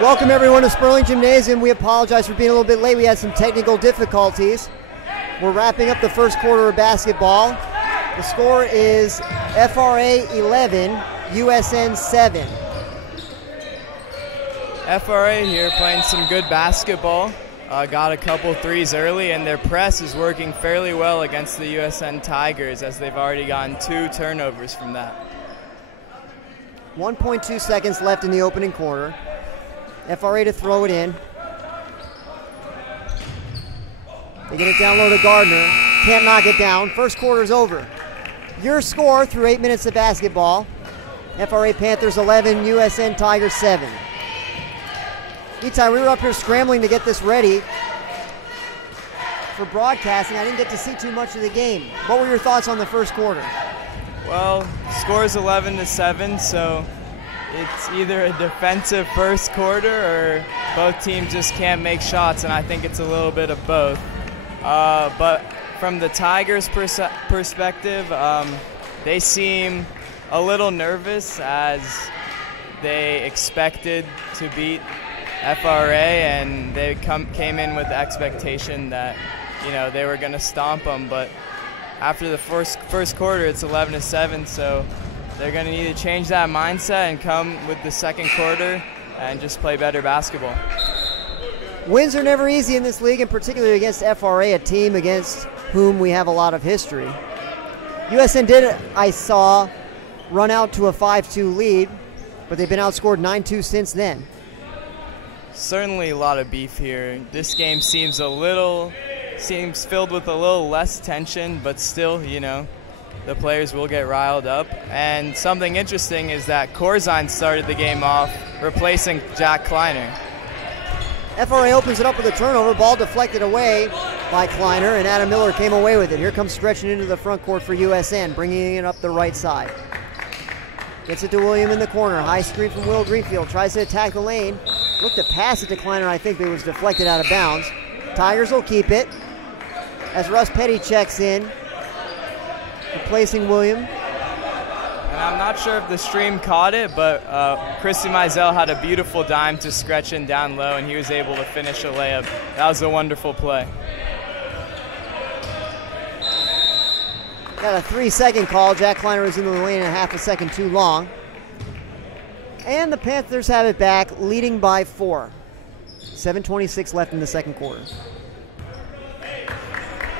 Welcome everyone to Sperling Gymnasium. We apologize for being a little bit late. We had some technical difficulties. We're wrapping up the first quarter of basketball. The score is FRA 11, USN 7. FRA here playing some good basketball. Got a couple threes early, and their press is working fairly well against the USN Tigers, as they've already gotten 2 turnovers from that. 1.2 seconds left in the opening quarter. FRA to throw it in. They get it down low to Gardner. Can't knock it down. First quarter's over. Your score through 8 minutes of basketball: FRA Panthers 11, USN Tigers 7. Itai, we were up here scrambling to get this ready for broadcasting. I didn't get to see too much of the game. What were your thoughts on the first quarter? Well, score's 11-7, so it's either a defensive first quarter or both teams just can't make shots, and I think it's a little bit of both. But from the Tigers' perspective, they seem a little nervous, as they expected to beat FRA, and they came in with the expectation that, you know, they were going to stomp them. But after the first quarter, it's 11-7, so they're going to need to change that mindset and come with the second quarter and just play better basketball. Wins are never easy in this league, and particularly against FRA, a team against whom we have a lot of history. USN did, I saw, run out to a 5-2 lead, but they've been outscored 9-2 since then. Certainly a lot of beef here. This game seems filled with a little less tension, but still, you know, the players will get riled up. And something interesting is that Corzine started the game off, replacing Jack Kleiner. FRA opens it up with a turnover. Ball deflected away by Kleiner, and Adam Miller came away with it. Here comes stretching into the front court for USN, bringing it up the right side. Gets it to William in the corner. High screen from Will Greenfield. Tries to attack the lane. Looked to pass it to Kleiner, I think, but it was deflected out of bounds. Tigers will keep it as Russ Petty checks in, replacing William. And I'm not sure if the stream caught it, but Christy Mizell had a beautiful dime to Scretchen down low, and he was able to finish a layup. That was a wonderful play. Got a 3-second call. Jack Kleiner was in the lane a half a second too long. And the Panthers have it back, leading by 4. 7:26 left in the second quarter.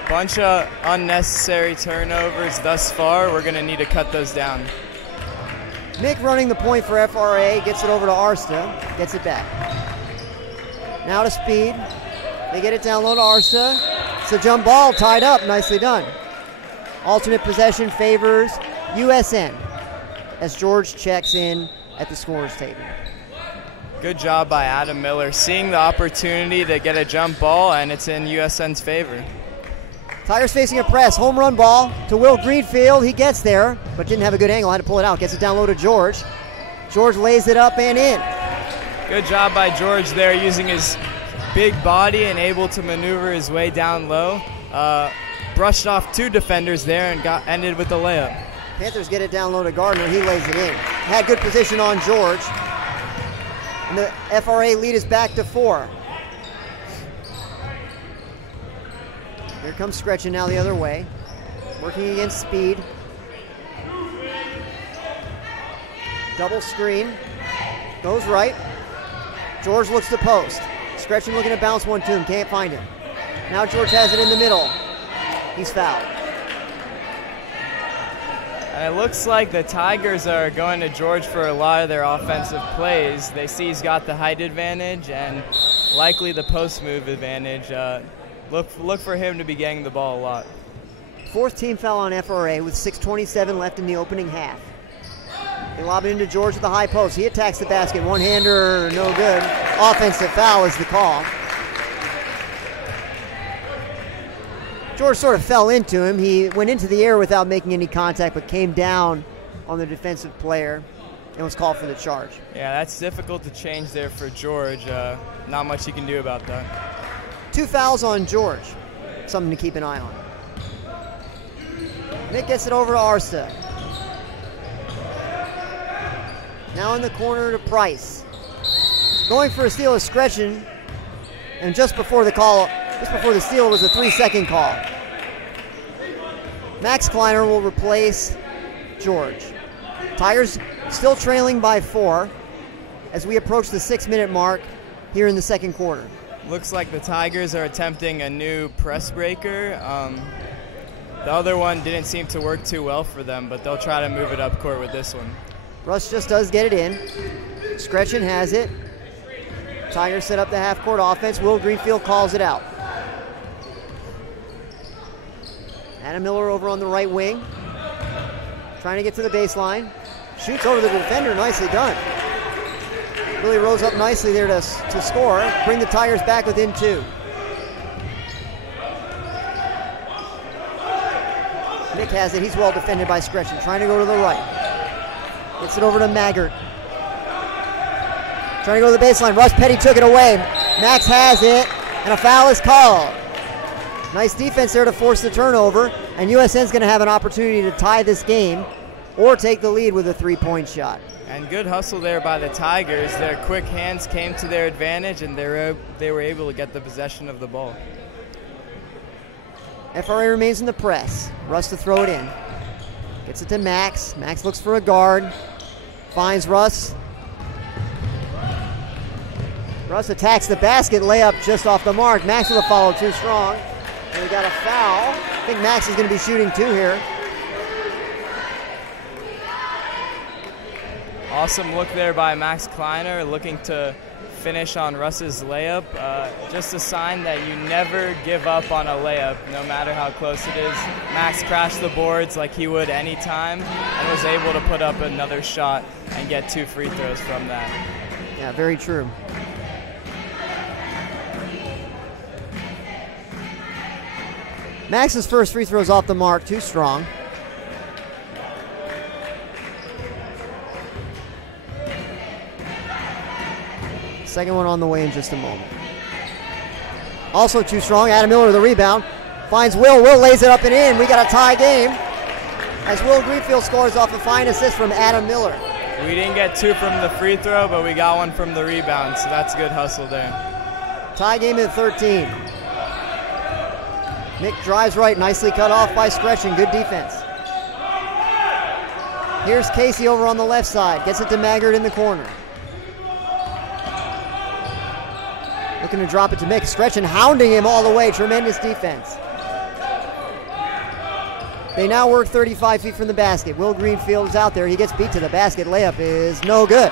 Bunch of unnecessary turnovers thus far. We're going to need to cut those down. Mick running the point for FRA, gets it over to Arsta, gets it back. Now to Speed. They get it down low to Arsta. It's a jump ball, tied up, nicely done. Alternate possession favors USN as George checks in at the scorer's table. Good job by Adam Miller, seeing the opportunity to get a jump ball, and it's in USN's favor. Tigers facing a press. Home run ball to Will Greenfield. He gets there, but didn't have a good angle. Had to pull it out. Gets it down low to George. George lays it up and in. Good job by George there, using his big body and able to maneuver his way down low. Brushed off 2 defenders there and ended with the layup. Panthers get it down low to Gardner. He lays it in. Had good position on George. And the FRA lead is back to 4. Here comes Scretchen now the other way. Working against Speed. Double screen. Goes right. George looks to post. Scretchen looking to bounce one to him. Can't find him. Now George has it in the middle. He's fouled. And it looks like the Tigers are going to George for a lot of their offensive plays. They see he's got the height advantage and likely the post move advantage. Look for him to be getting the ball a lot. 4th team foul on FRA with 6:27 left in the opening half. They lob it into George at the high post. He attacks the basket. One-hander, no good. Offensive foul is the call. George sort of fell into him. He went into the air without making any contact, but came down on the defensive player and was called for the charge. Yeah, that's difficult to change there for George. Not much he can do about that. 2 fouls on George. Something to keep an eye on. Nick gets it over to Arsta. Now in the corner to Price. Going for a steal is Scretchen, and just before the steal was a 3-second call. Max Kleiner will replace George. Tigers still trailing by 4 as we approach the 6-minute mark here in the second quarter. Looks like the Tigers are attempting a new press breaker. The other one didn't seem to work too well for them, but they'll try to move it up court with this one. Russ just does get it in. Scretchen has it. Tigers set up the half-court offense. Will Greenfield calls it out. Adam Miller over on the right wing. Trying to get to the baseline. Shoots over the defender. Nicely done. Really rose up nicely there to score. Bring the Tigers back within 2. Nick has it. He's well defended by Scretchen. Trying to go to the right. Gets it over to Maggart. Trying to go to the baseline. Russ Petty took it away. Max has it, and a foul is called. Nice defense there to force the turnover, and USN's going to have an opportunity to tie this game or take the lead with a 3-point shot. And good hustle there by the Tigers. Their quick hands came to their advantage, and they were able to get the possession of the ball. FRA remains in the press. Russ to throw it in. Gets it to Max. Max looks for a guard. Finds Russ. Russ attacks the basket. Layup just off the mark. Max with a follow too strong. And we got a foul. I think Max is going to be shooting 2 here. Awesome look there by Max Kleiner, looking to finish on Russ's layup. Just a sign that you never give up on a layup, no matter how close it is. Max crashed the boards like he would any time and was able to put up another shot and get 2 free throws from that. Yeah, very true. Max's first free throw is off the mark, too strong. Second one on the way in just a moment. Also too strong. Adam Miller with the rebound. Finds Will. Will lays it up and in. We got a tie game as Will Greenfield scores off a fine assist from Adam Miller. We didn't get 2 from the free throw, but we got 1 from the rebound, so that's good hustle there. Tie game at 13. Nick drives right. Nicely cut off by Scretchen. Good defense. Here's Casey over on the left side. Gets it to Maggart in the corner. Looking to drop it to Mick. Scretchen hounding him all the way. Tremendous defense. They now work 35 feet from the basket. Will Greenfield is out there. He gets beat to the basket. Layup is no good.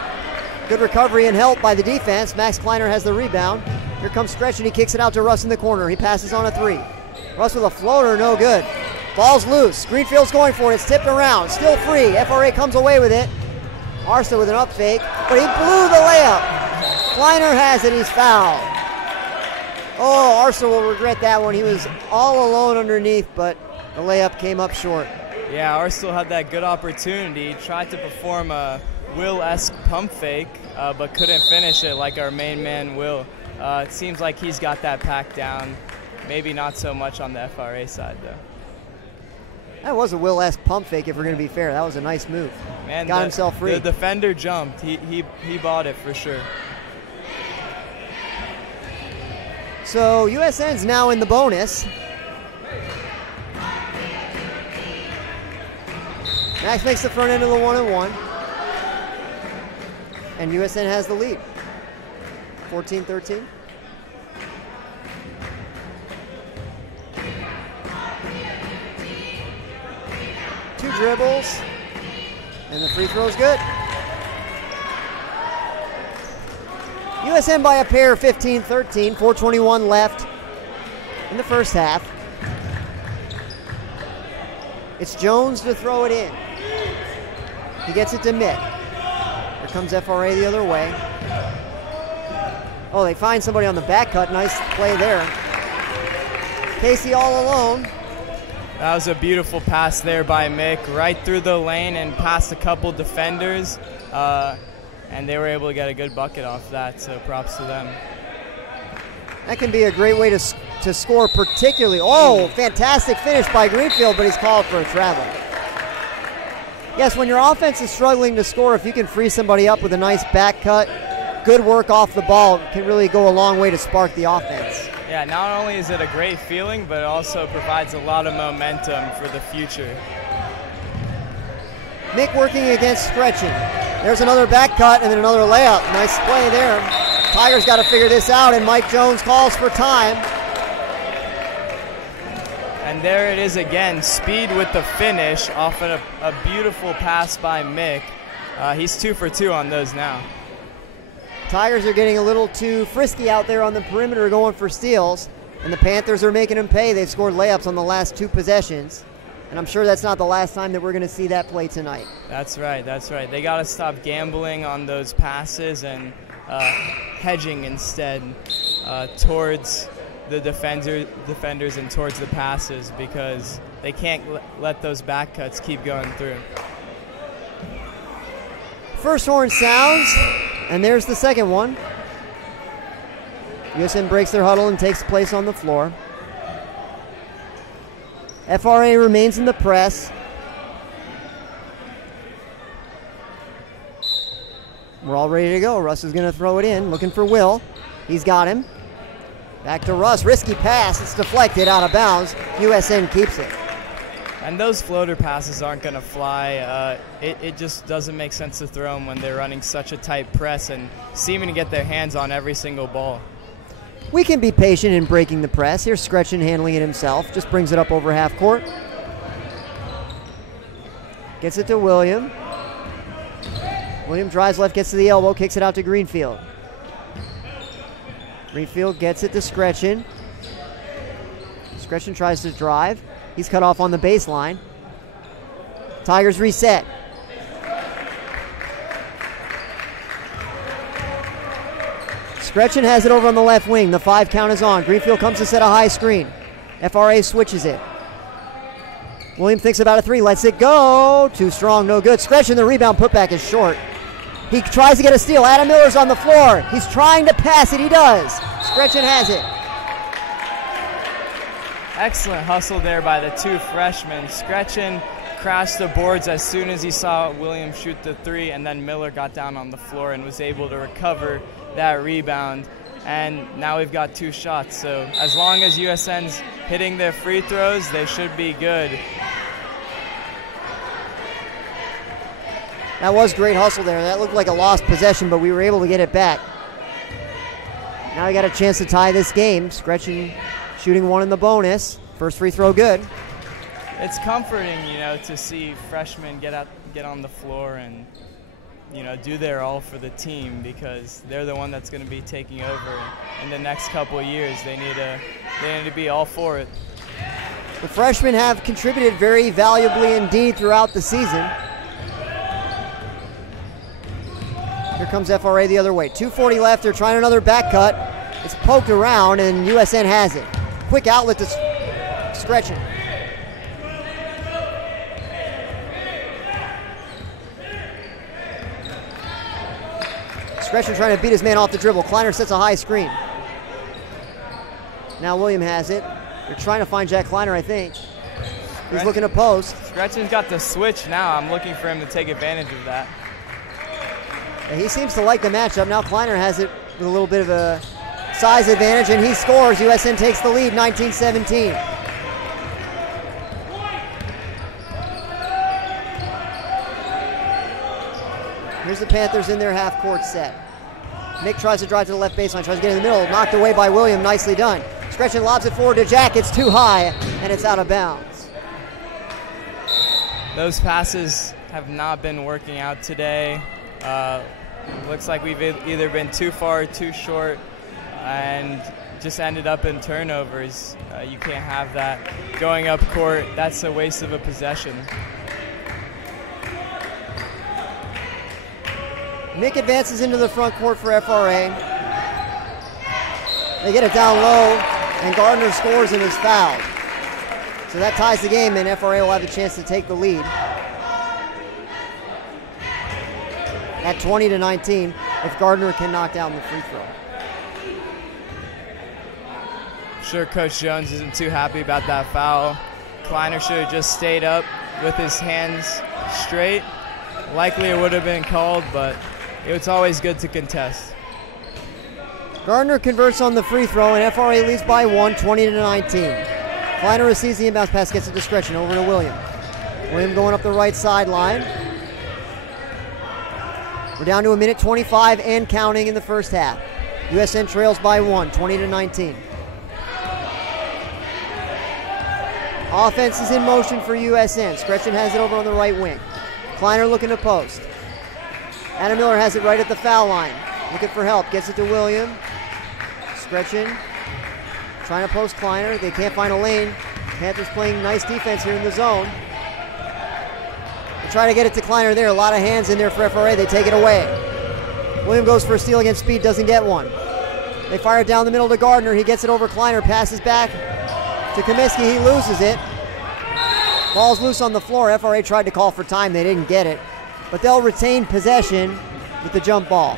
Good recovery and help by the defense. Max Kleiner has the rebound. Here comes Scretchen. He kicks it out to Russ in the corner. He passes on a 3. Russ with a floater. No good. Ball's loose. Greenfield's going for it. It's tipped around. Still free. FRA comes away with it. Arsta with an up fake, but he blew the layup. Kleiner has it. He's fouled. Oh, Arsa will regret that one. He was all alone underneath, but the layup came up short. Yeah, Arsenal had that good opportunity. Tried to perform a Will-esque pump fake, but couldn't finish it like our main man, Will. It seems like he's got that packed down. Maybe not so much on the FRA side, though. That was a Will-esque pump fake, if we're going to be fair. That was a nice move. Man, got himself free. The defender jumped. He bought it for sure. So USN's now in the bonus. Max makes the front end of the 1-and-1. And USN has the lead. 14-13. Two dribbles. And the free throw is good. USN by a pair, 15-13, 4:21 left in the first half. It's Jones to throw it in. He gets it to Mick. Here comes FRA the other way. Oh, they find somebody on the back cut. Nice play there. Casey all alone. That was a beautiful pass there by Mick, right through the lane and past a couple defenders. And they were able to get a good bucket off that, so props to them. That can be a great way to score, particularly. Oh, fantastic finish by Greenfield, but he's called for a travel. Yes, when your offense is struggling to score, if you can free somebody up with a nice back cut, good work off the ball can really go a long way to spark the offense. Yeah, not only is it a great feeling, but it also provides a lot of momentum for the future. Mick working against Stretchen. There's another back cut and then another layup. Nice play there. Tigers got to figure this out, and Mike Jones calls for time. And there it is again, speed with the finish off of a beautiful pass by Mick. He's 2 for 2 on those now. Tigers are getting a little too frisky out there on the perimeter going for steals, and the Panthers are making them pay. They've scored layups on the last 2 possessions, and I'm sure that's not the last time that we're going to see that play tonight. That's right, that's right. They got to stop gambling on those passes and hedging instead towards the defenders and towards the passes, because they can't let those back cuts keep going through. First horn sounds, and there's the second one. USN breaks their huddle and takes place on the floor. FRA remains in the press. We're all ready to go. Russ is going to throw it in, looking for Will. He's got him. Back to Russ. Risky pass. It's deflected out of bounds. USN keeps it. And those floater passes aren't going to fly. It just doesn't make sense to throw them when they're running such a tight press and seeming to get their hands on every single ball. We can be patient in breaking the press. Here's Scretchen handling it himself. Just brings it up over half court. Gets it to William. William drives left, gets to the elbow, kicks it out to Greenfield. Greenfield gets it to Scretchen. Scretchen tries to drive. He's cut off on the baseline. Tigers reset. Scretchen has it over on the left wing. The 5 count is on. Greenfield comes to set a high screen. FRA switches it. William thinks about a 3, lets it go. Too strong, no good. Scretchen, the rebound putback is short. He tries to get a steal. Adam Miller's on the floor. He's trying to pass it. He does. Scretchen has it. Excellent hustle there by the 2 freshmen. Scretchen crashed the boards as soon as he saw William shoot the 3, and then Miller got down on the floor and was able to recover that rebound. And now we've got 2 shots. So as long as USN's hitting their free throws, they should be good. That was great hustle there. That looked like a lost possession, but we were able to get it back. Now we got a chance to tie this game. Scretchen shooting 1 in the bonus. First free throw good. It's comforting, to see freshmen get on the floor and, do their all for the team, because they're the one that's going to be taking over in the next couple of years. They need to be all for it. The freshmen have contributed very valuably indeed throughout the season. Here comes FRA the other way. 2:40 left. They're trying another back cut. It's poked around, and USN has it. Quick outlet to Scretchen. Scretchen trying to beat his man off the dribble. Kleiner sets a high screen. Now William has it. They're trying to find Jack Kleiner, I think. He's looking to post. Scretchen's got the switch now. I'm looking for him to take advantage of that. Yeah, he seems to like the matchup. Now Kleiner has it with a little bit of a size advantage, and he scores. USN takes the lead, 19-17. Here's the Panthers in their half-court set. Mick tries to drive to the left baseline, tries to get in the middle, knocked away by William, nicely done. Scretchen lobs it forward to Jack, it's too high, and it's out of bounds. Those passes have not been working out today. Looks like we've either been too far or too short, and just ended up in turnovers. You can't have that going up court. That's a waste of a possession. Mick advances into the front court for FRA. They get it down low, and Gardner scores and is fouled. So that ties the game, and FRA will have a chance to take the lead at 20-19 if Gardner can knock down the free throw. Sure, Coach Jones isn't too happy about that foul. Kleiner should have just stayed up with his hands straight. Likely it would have been called, but it's always good to contest. Gardner converts on the free throw, and FRA leads by 1, 20-19. Kleiner receives the inbounds pass, gets a discretion over to William. William going up the right sideline. We're down to a minute 25 and counting in the first half. USN trails by 1, 20-19. Offense is in motion for USN. Skretchen has it over on the right wing. Kleiner looking to post. Adam Miller has it right at the foul line. Looking for help, gets it to William. Skretchen trying to post Kleiner. They can't find a lane. Panthers playing nice defense here in the zone. They try to get it to Kleiner there. A lot of hands in there for FRA. They take it away. William goes for a steal against speed, doesn't get one. They fire it down the middle to Gardner. He gets it over Kleiner, passes back to Comiskey. He loses it. Ball's loose on the floor. FRA tried to call for time. They didn't get it. But they'll retain possession with the jump ball.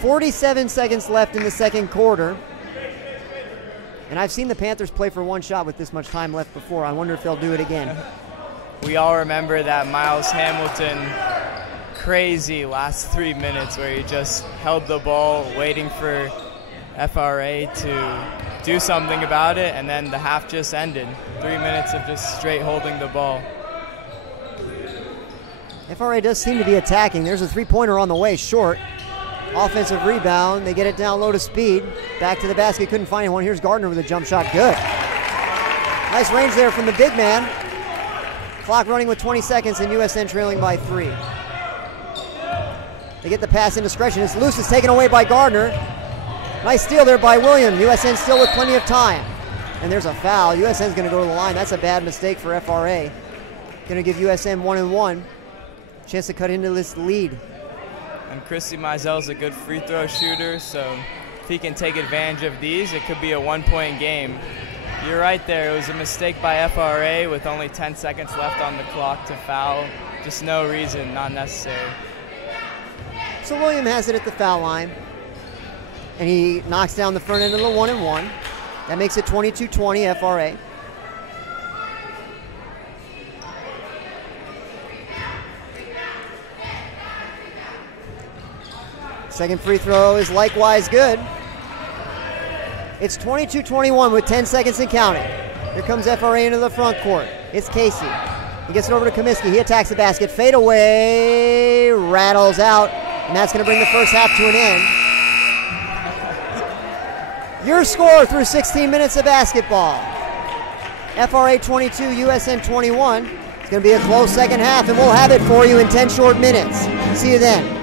47 seconds left in the second quarter. And I've seen the Panthers play for one shot with this much time left before. I wonder if they'll do it again. We all remember that Miles Hamilton crazy last 3 minutes where he just held the ball waiting for FRA to do something about it, and then the half just ended. 3 minutes of just straight holding the ball. FRA does seem to be attacking. There's a three-pointer on the way, short. Offensive rebound. They get it down low to speed. Back to the basket. Couldn't find anyone. Here's Gardner with a jump shot. Good. Nice range there from the big man. Clock running with 20 seconds and USN trailing by 3. They get the pass into Skretchen. It's loose. It's taken away by Gardner. Nice steal there by William. USN still with plenty of time. And there's a foul. USN's going to go to the line. That's a bad mistake for FRA. Going to give USN 1-1. Chance to cut into this lead. And Christy Mizell's a good free throw shooter, so if he can take advantage of these, it could be a one-point game. You're right there. It was a mistake by FRA with only 10 seconds left on the clock to foul. Just no reason, not necessary. So William has it at the foul line, and he knocks down the front end of the 1-1. That makes it 22-20 FRA. Second free throw is likewise good. It's 22-21 with 10 seconds and counting. Here comes FRA into the front court. It's Casey. He gets it over to Comiskey. He attacks the basket. Fade away. Rattles out. And that's going to bring the first half to an end. Your score through 16 minutes of basketball. FRA 22, USN 21. It's going to be a close second half, and we'll have it for you in 10 short minutes. See you then.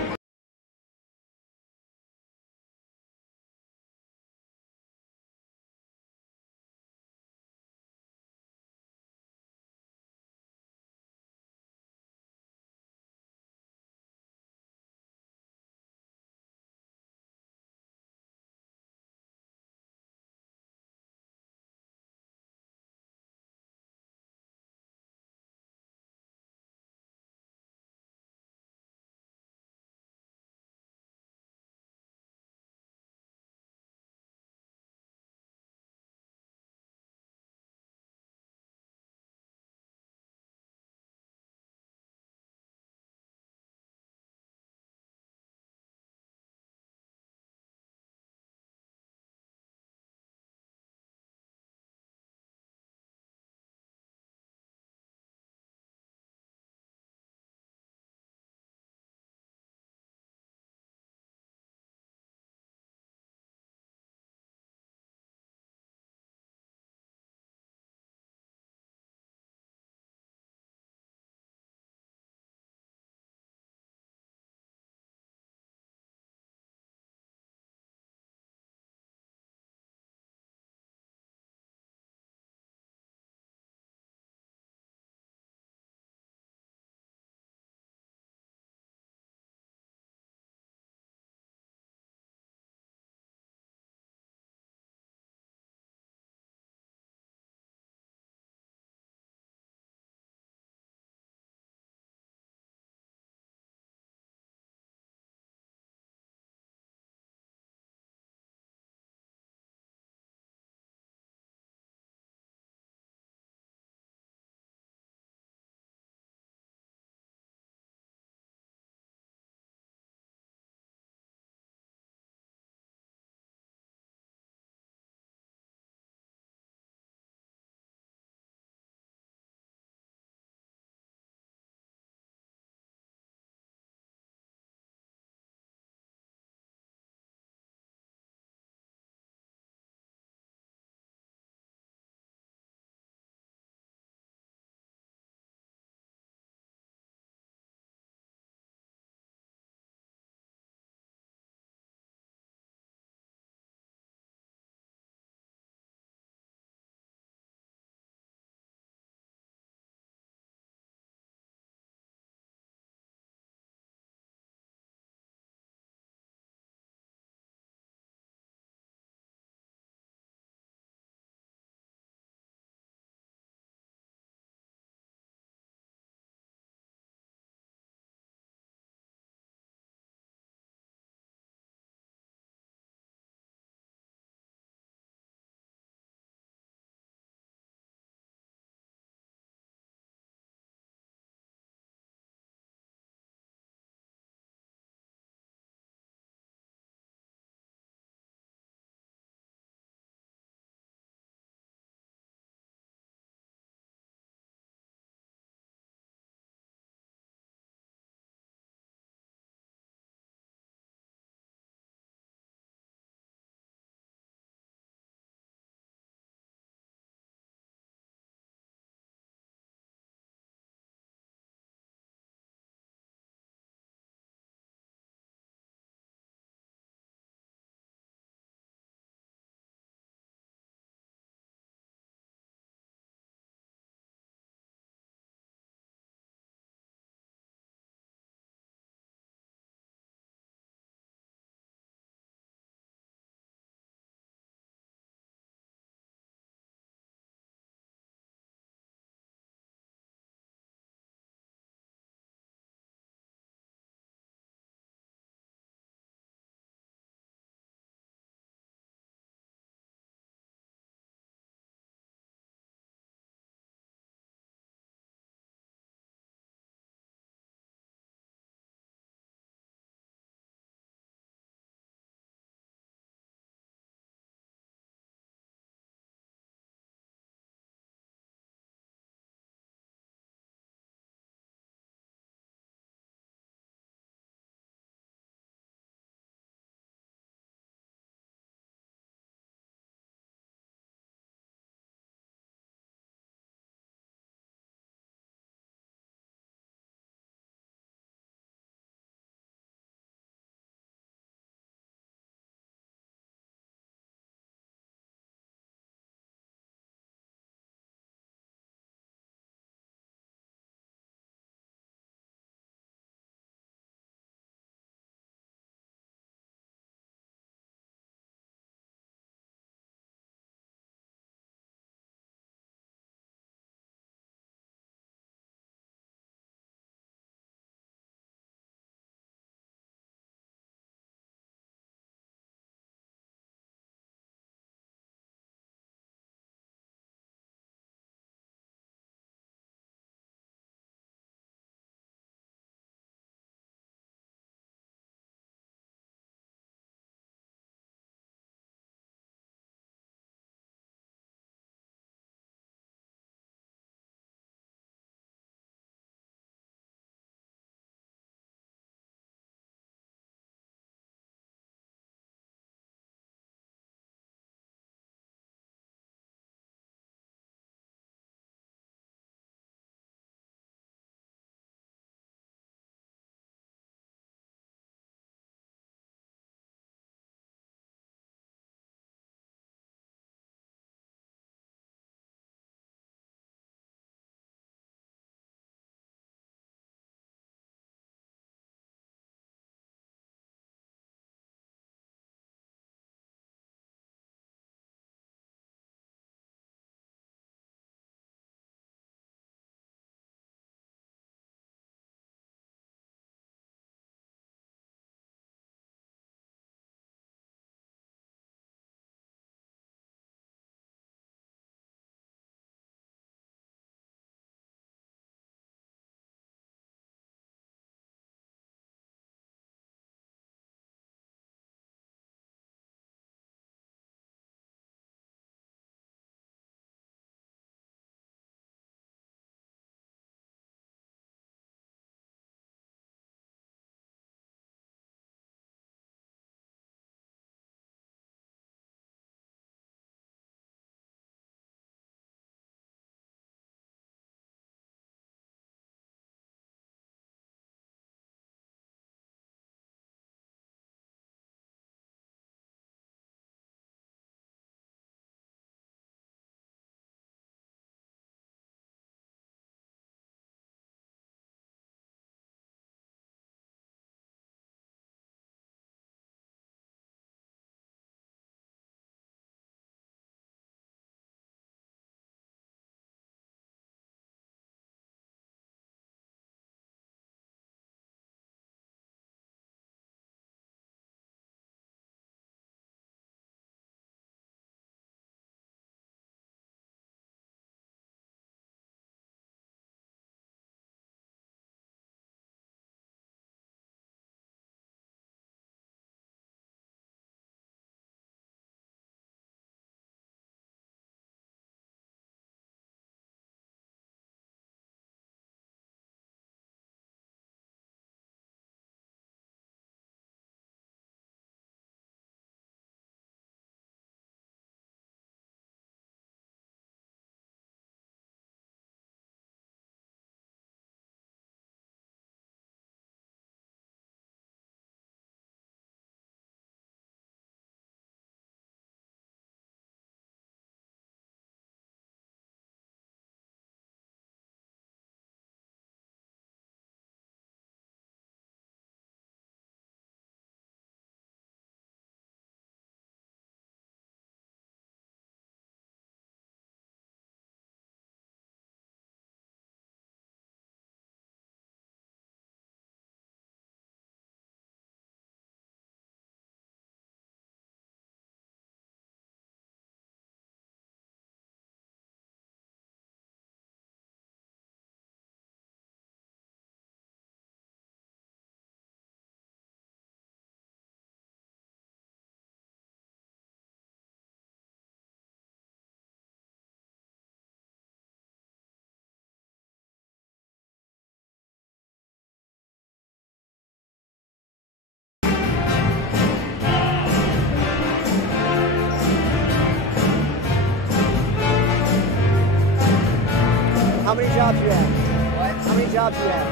jobs you have?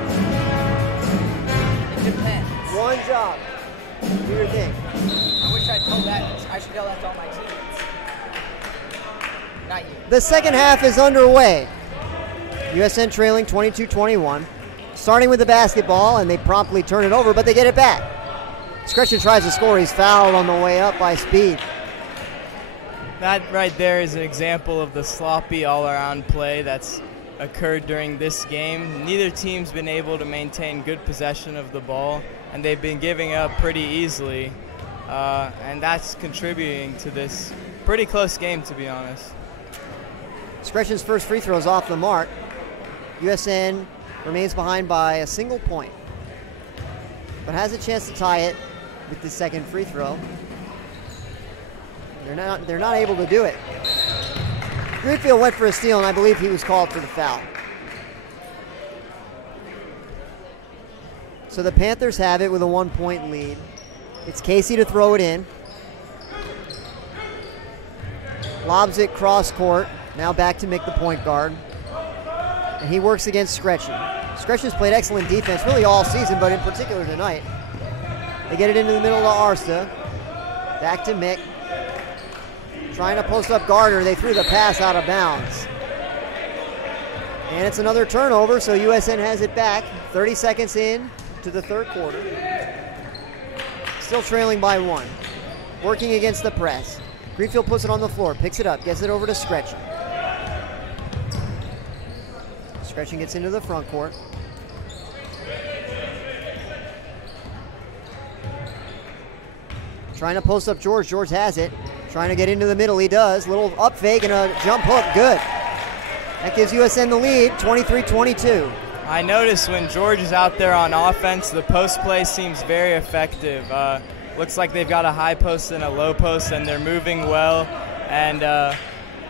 It depends. One job. Do your thing. I wish I told that. I should tell that to all my teammates. Not you. The second half is underway. USN trailing 22-21. Starting with the basketball, and they promptly turn it over, but they get it back. Scretchen tries to score. He's fouled on the way up by Speed. That right there is an example of the sloppy all-around play that's occurred during this game. Neither team's been able to maintain good possession of the ball, and they've been giving up pretty easily, and that's contributing to this pretty close game, to be honest. Scretchen's first free throw is off the mark. USN remains behind by a single point, but has a chance to tie it with the second free throw. They're not able to do it. Greenfield went for a steal, and I believe he was called for the foul. So the Panthers have it with a 1-point lead. It's Casey to throw it in. Lobs it cross court. Now back to Mick, the point guard. And he works against Scretchen. Scretchen's played excellent defense really all season, but in particular tonight. They get it into the middle of Arsta. Back to Mick. Trying to post up Gardner. They threw the pass out of bounds. And it's another turnover, so USN has it back. 30 seconds in to the third quarter. Still trailing by 1. Working against the press. Greenfield puts it on the floor, picks it up, gets it over to Scretchen. Scretchen gets into the front court. Trying to post up George. George has it. Trying to get into the middle. He does. Little up fake and a jump hook. Good. That gives USN the lead, 23-22. I noticed when George is out there on offense, the post play seems very effective. Looks like they've got a high post and a low post, and they're moving well and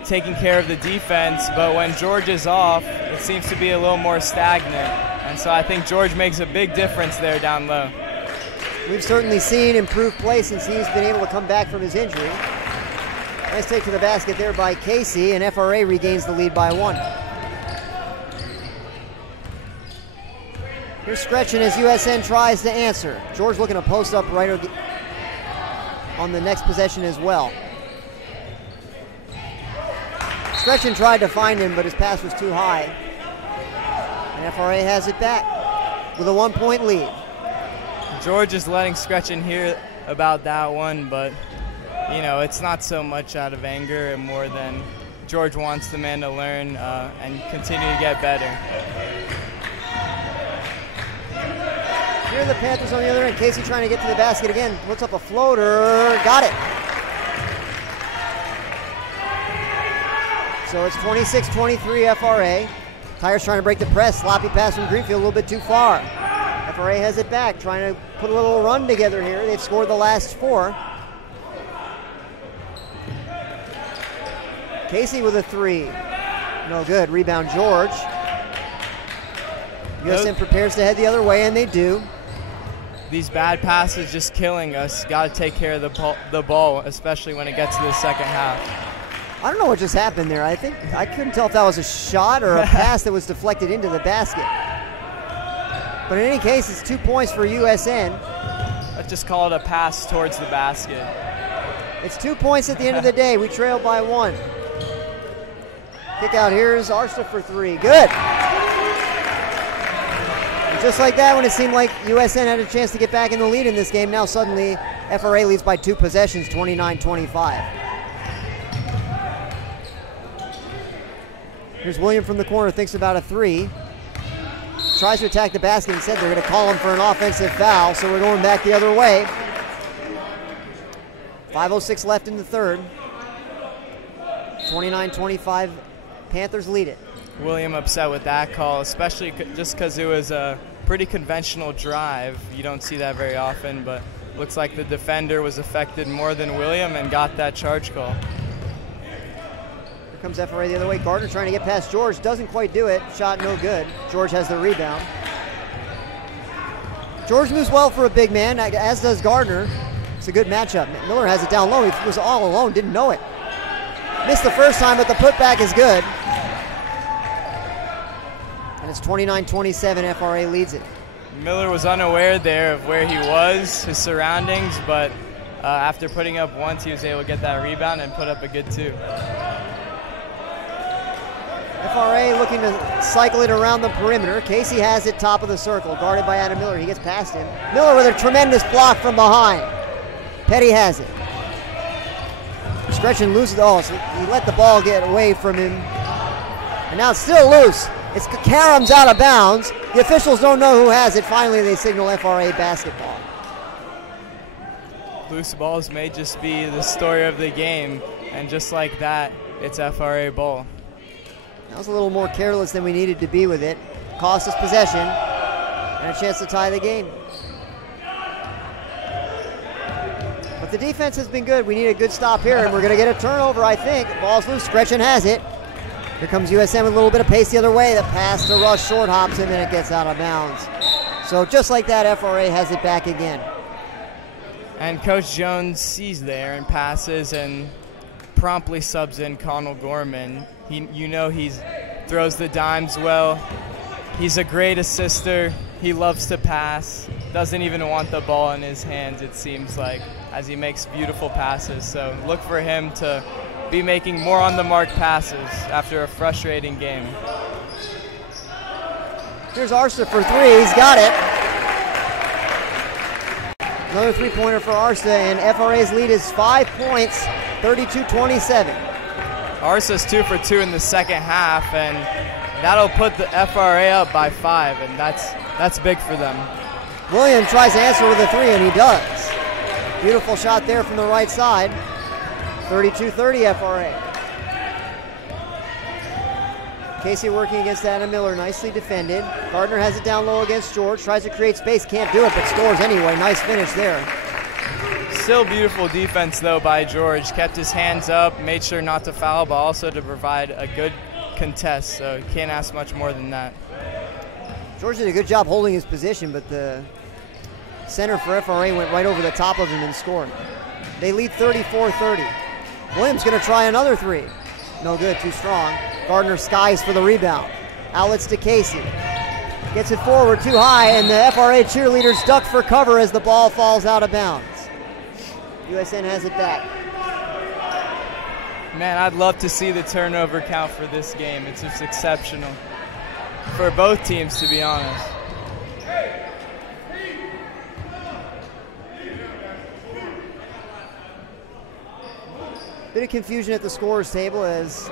taking care of the defense. But when George is off, it seems to be a little more stagnant. And so I think George makes a big difference there down low. We've certainly seen improved play since he's been able to come back from his injury. Nice take to the basket there by Casey, and FRA regains the lead by 1. Here's Scretchen as USN tries to answer. George looking to post up right on the next possession as well. Scretchen tried to find him, but his pass was too high. And FRA has it back with a 1-point lead. George is letting Scretchen hear about that one, but you know, it's not so much out of anger and more than George wants the man to learn and continue to get better. Here are the Panthers on the other end. Casey trying to get to the basket again. Puts up a floater. Got it. So it's 26-23 FRA. Tires trying to break the press. Sloppy pass from Greenfield, a little bit too far. FRA has it back, trying to put a little run together here. They've scored the last 4. Casey with a 3. No good. Rebound George. USN prepares to head the other way, and they do. These bad passes just killing us. Got to take care of the ball, especially when it gets to the second half. I don't know what just happened there. I couldn't tell if that was a shot or a pass that was deflected into the basket. But in any case, it's 2 points for USN. Let's just call it a pass towards the basket. It's 2 points at the end of the day. We trail by 1. Kick out here is Arsta for 3. Good. And just like that, when it seemed like USN had a chance to get back in the lead in this game, now suddenly FRA leads by 2 possessions, 29-25. Here's William from the corner, thinks about a 3. Tries to attack the basket. Instead, they're going to call him for an offensive foul, so we're going back the other way. 5:06 left in the third. 29-25, Panthers lead it. William upset with that call, especially just because it was a pretty conventional drive. You don't see that very often, but looks like the defender was affected more than William and got that charge call. Comes FRA the other way. Gardner trying to get past George. Doesn't quite do it. Shot no good. George has the rebound. George moves well for a big man, as does Gardner. It's a good matchup. Miller has it down low. He was all alone. Didn't know it. Missed the first time, but the putback is good. And it's 29-27, FRA leads it. Miller was unaware there of where he was, his surroundings, but after putting up once, he was able to get that rebound and put up a good 2. FRA looking to cycle it around the perimeter. Casey has it top of the circle, guarded by Adam Miller. He gets past him. Miller with a tremendous block from behind. Petty has it. Stretchin loses. Oh, so he let the ball get away from him. And now it's still loose. It's Karam's out of bounds. The officials don't know who has it. Finally, they signal FRA basketball. Loose balls may just be the story of the game, and just like that, it's FRA ball. That was a little more careless than we needed to be with it. Cost us possession and a chance to tie the game. But the defense has been good. We need a good stop here, and we're going to get a turnover, I think. Ball's loose. Gretchen has it. Here comes USN with a little bit of pace the other way. The pass to Rush short hops him, and it gets out of bounds. So just like that, FRA has it back again. And Coach Jones sees there and passes and promptly subs in Connell Gorman. He throws the dimes well. He's a great assister. He loves to pass. Doesn't even want the ball in his hands, it seems like, as he makes beautiful passes. So look for him to be making more on-the-mark passes after a frustrating game. Here's Arsta for 3. He's got it. Another three-pointer for Arsta, and FRA's lead is 5 points, 32-27. Arsa's 2 for 2 in the second half, and that'll put the FRA up by 5, and that's big for them. William tries to answer with a 3, and he does. Beautiful shot there from the right side. 32-30 FRA. Casey working against Adam Miller, nicely defended. Gardner has it down low against George, tries to create space, can't do it, but scores anyway. Nice finish there. Still beautiful defense, though, by George. Kept his hands up, made sure not to foul, but also to provide a good contest, so you can't ask much more than that. George did a good job holding his position, but the center for FRA went right over the top of him and scored. They lead 34-30. Williams going to try another 3. No good, too strong. Gardner skies for the rebound. Outlets to Casey. Gets it forward too high, and the FRA cheerleaders duck for cover as the ball falls out of bounds. USN has it back. Man, I'd love to see the turnover count for this game. It's just exceptional for both teams, to be honest. Bit of confusion at the scorer's table as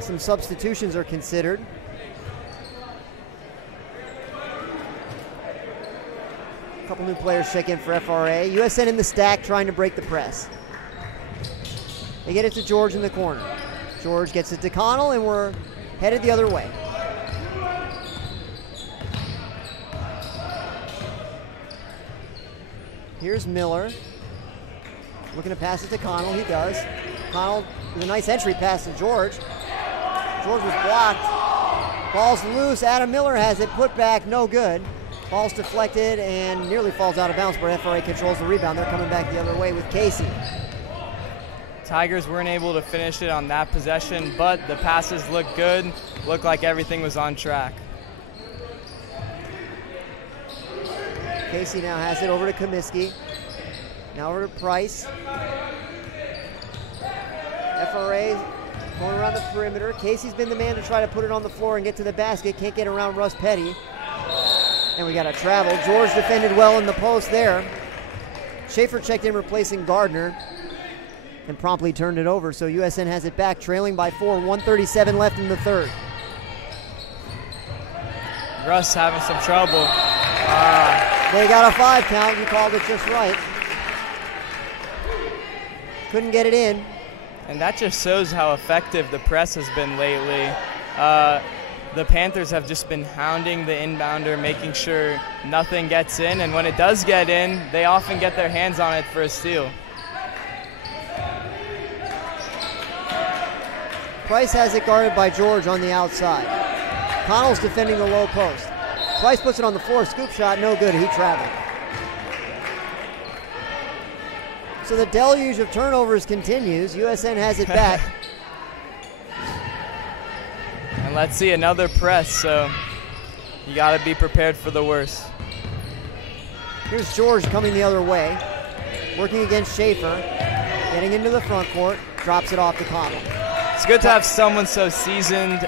some substitutions are considered. A couple new players check in for FRA. USN in the stack trying to break the press. They get it to George in the corner. George gets it to Connell, and we're headed the other way. Here's Miller. Looking to pass it to Connell. He does. Connell with a nice entry pass to George. George was blocked. Ball's loose. Adam Miller has it. Put back. No good. Ball's deflected and nearly falls out of bounds, but FRA controls the rebound. They're coming back the other way with Casey. Tigers weren't able to finish it on that possession, but the passes looked good. Looked like everything was on track. Casey now has it over to Comiskey. Now over to Price. FRA going around the perimeter. Casey's been the man to try to put it on the floor and get to the basket. Can't get around Russ Petty. And we got a travel. George defended well in the post there. Schaefer checked in replacing Gardner and promptly turned it over. So USN has it back, trailing by 4. 1:37 left in the third. Russ having some trouble. They got a 5 count. You called it just right. Couldn't get it in. And that just shows how effective the press has been lately. The Panthers have just been hounding the inbounder, making sure nothing gets in, and when it does get in, they often get their hands on it for a steal. Price has it guarded by George on the outside. Connell's defending the low post. Price puts it on the floor, scoop shot, no good, he traveled. So the deluge of turnovers continues. USN has it back. And let's see another press, so you got to be prepared for the worst. Here's George coming the other way, working against Schaefer, getting into the front court, drops it off to Connell. It's good to have someone so seasoned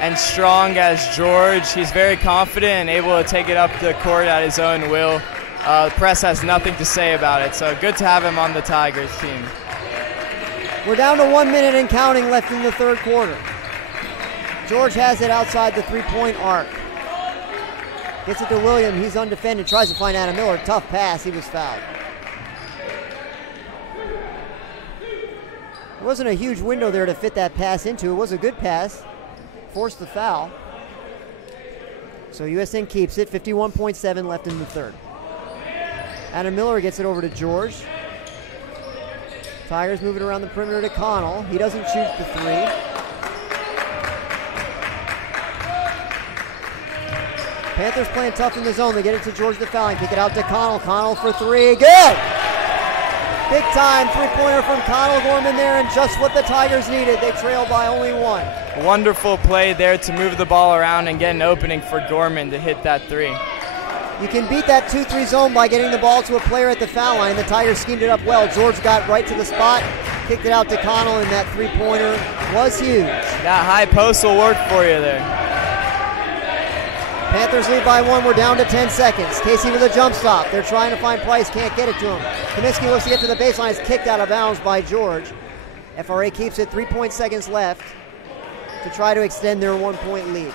and strong as George. He's very confident and able to take it up the court at his own will. The press has nothing to say about it, so good to have him on the Tigers team. We're down to 1 minute and counting left in the third quarter. George has it outside the three-point arc. Gets it to William, he's undefended, tries to find Adam Miller. Tough pass, he was fouled. There wasn't a huge window there to fit that pass into. It was a good pass. Forced the foul. So USN keeps it, 51.7 left in the third. Adam Miller gets it over to George. Tigers move it around the perimeter to Connell. He doesn't shoot the three. Panthers playing tough in the zone. They get it to George the fouling. Kick it out to Connell. Connell for three. Good! Big time three-pointer from Connell Gorman there, and just what the Tigers needed. They trail by only one. Wonderful play there to move the ball around and get an opening for Gorman to hit that three. You can beat that 2-3 zone by getting the ball to a player at the foul line. The Tigers schemed it up well. George got right to the spot, kicked it out to Connell, and that three-pointer was huge. That high post will work for you there. Panthers lead by one. We're down to 10 seconds. Casey with a jump stop. They're trying to find Price. Can't get it to him. Kaminsky looks to get to the baseline. It's kicked out of bounds by George. FRA keeps it. 3 seconds left to try to extend their 1 point lead.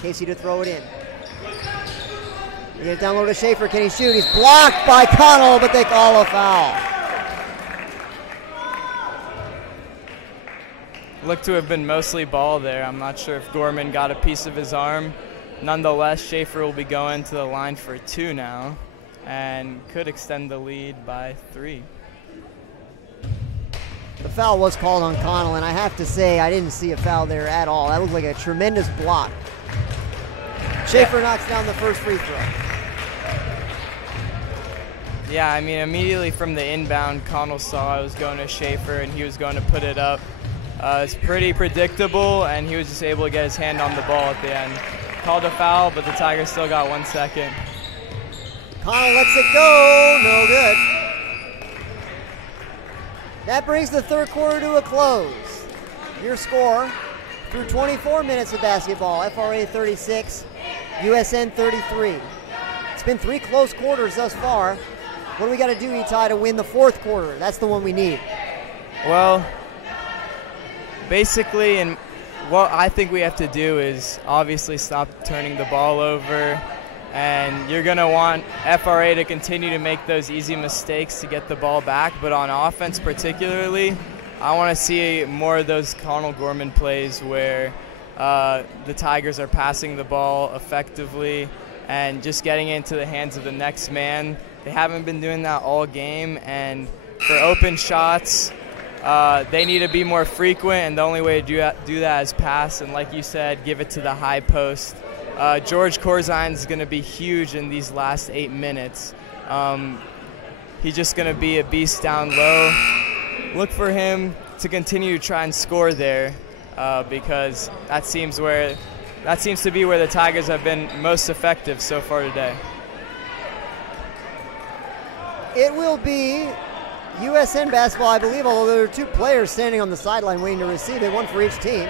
Casey to throw it in. They get it down low to Schaefer. Can he shoot? He's blocked by Connell, but they call a foul. Looked to have been mostly ball there. I'm not sure if Gorman got a piece of his arm. Nonetheless, Schaefer will be going to the line for two now and could extend the lead by 3. The foul was called on Connell, and I have to say I didn't see a foul there at all. That looked like a tremendous block. Schaefer knocks down the first free throw. Yeah, I mean, immediately from the inbound, Connell saw I was going to Schaefer and he was going to put it up. It's pretty predictable, and he was just able to get his hand on the ball at the end. Called a foul, but the Tigers still got 1 second. Connell lets it go. No good. That brings the third quarter to a close. Your score through 24 minutes of basketball: FRA 36, USN 33. It's been 3 close quarters thus far. What do we got to do, Itai, to win the fourth quarter? That's the one we need. Well, basically, and what I think we have to do is obviously stop turning the ball over, and you're going to want FRA to continue to make those easy mistakes to get the ball back. But on offense particularly, I want to see more of those Connell Gorman plays where the Tigers are passing the ball effectively and just getting into the hands of the next man. They haven't been doing that all game, and for open shots, they need to be more frequent, and the only way to do that is pass, and like you said, give it to the high post. George Corzine is going to be huge in these last 8 minutes. He's just going to be a beast down low. Look for him to continue to try and score there, because that seems to be where the Tigers have been most effective so far today. It will be USN basketball, I believe, although there are 2 players standing on the sideline waiting to receive it, 1 for each team.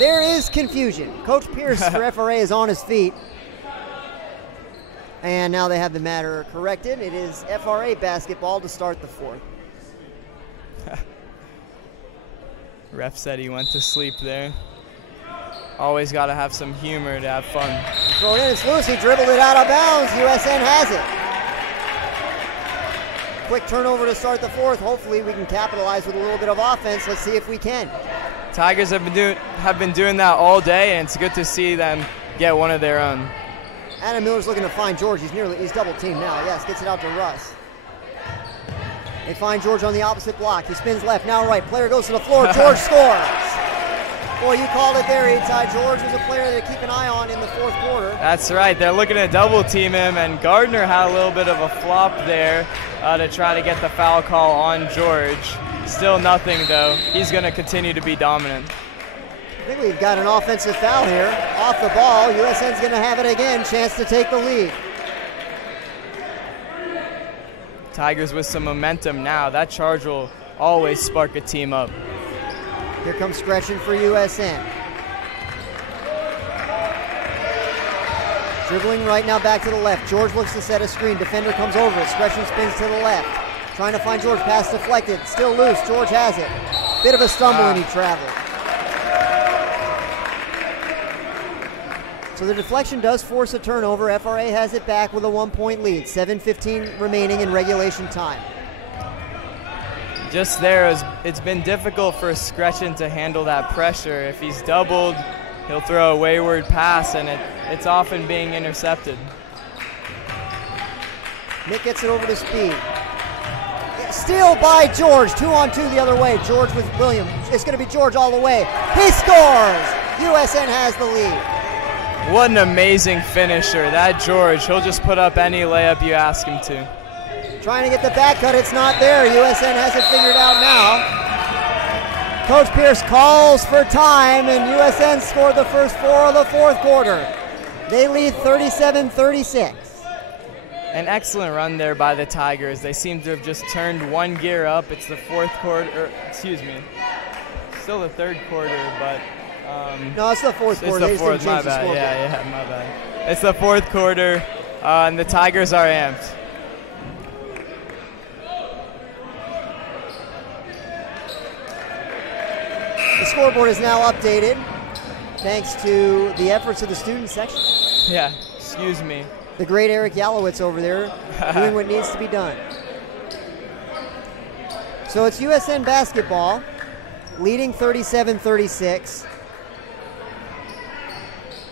There is confusion. Coach Pierce for FRA is on his feet. And now they have the matter corrected. It is FRA basketball to start the fourth. Ref said he went to sleep there. Always got to have some humor to have fun. Throw it in, it's loose. He dribbled it out of bounds. USN has it. Quick turnover to start the fourth. Hopefully we can capitalize with a little bit of offense. Let's see if we can. Tigers have been doing that all day, and it's good to see them get one of their own. Adam Miller's looking to find George. He's double teamed now. Yes, gets it out to Russ. They find George on the opposite block. He spins left, now right. Player goes to the floor. George scores. Boy, you called it there, Itai. George is a player to keep an eye on in the fourth quarter. That's right. They're looking to double team him, and Gardner had a little bit of a flop there to try to get the foul call on George. Still nothing, though. He's going to continue to be dominant. I think we've got an offensive foul here. Off the ball. USN's going to have it again. Chance to take the lead. Tigers with some momentum now. That charge will always spark a team up. Here comes Gretchen for USN. Dribbling right now back to the left. George looks to set a screen. Defender comes over it. Gretchen spins to the left. Trying to find George. Pass deflected. Still loose. George has it. Bit of a stumble and he traveled. So the deflection does force a turnover. FRA has it back with a 1-point lead. 7:15 remaining in regulation time. Just there, it's been difficult for Gretchen to handle that pressure. If he's doubled, he'll throw a wayward pass, and it's often being intercepted. Nick gets it over to Speed. Steal by George. 2-on-2 the other way. George with William. It's going to be George all the way. He scores! USN has the lead. What an amazing finisher. That George, he'll just put up any layup you ask him to. Trying to get the back cut. It's not there. USN has it figured out now. Coach Pierce calls for time, and USN scored the first 4 of the fourth quarter. They lead 37-36. An excellent run there by the Tigers. They seem to have just turned one gear up. It's the fourth quarter, still the third quarter, but no, it's the fourth quarter. It's the fourth, my bad. Yeah, my bad. It's the fourth quarter, and the Tigers are amped. The scoreboard is now updated thanks to the efforts of the student section. Yeah, excuse me. The great Eric Yalowitz over there doing what needs to be done. So it's USN basketball leading 37-36.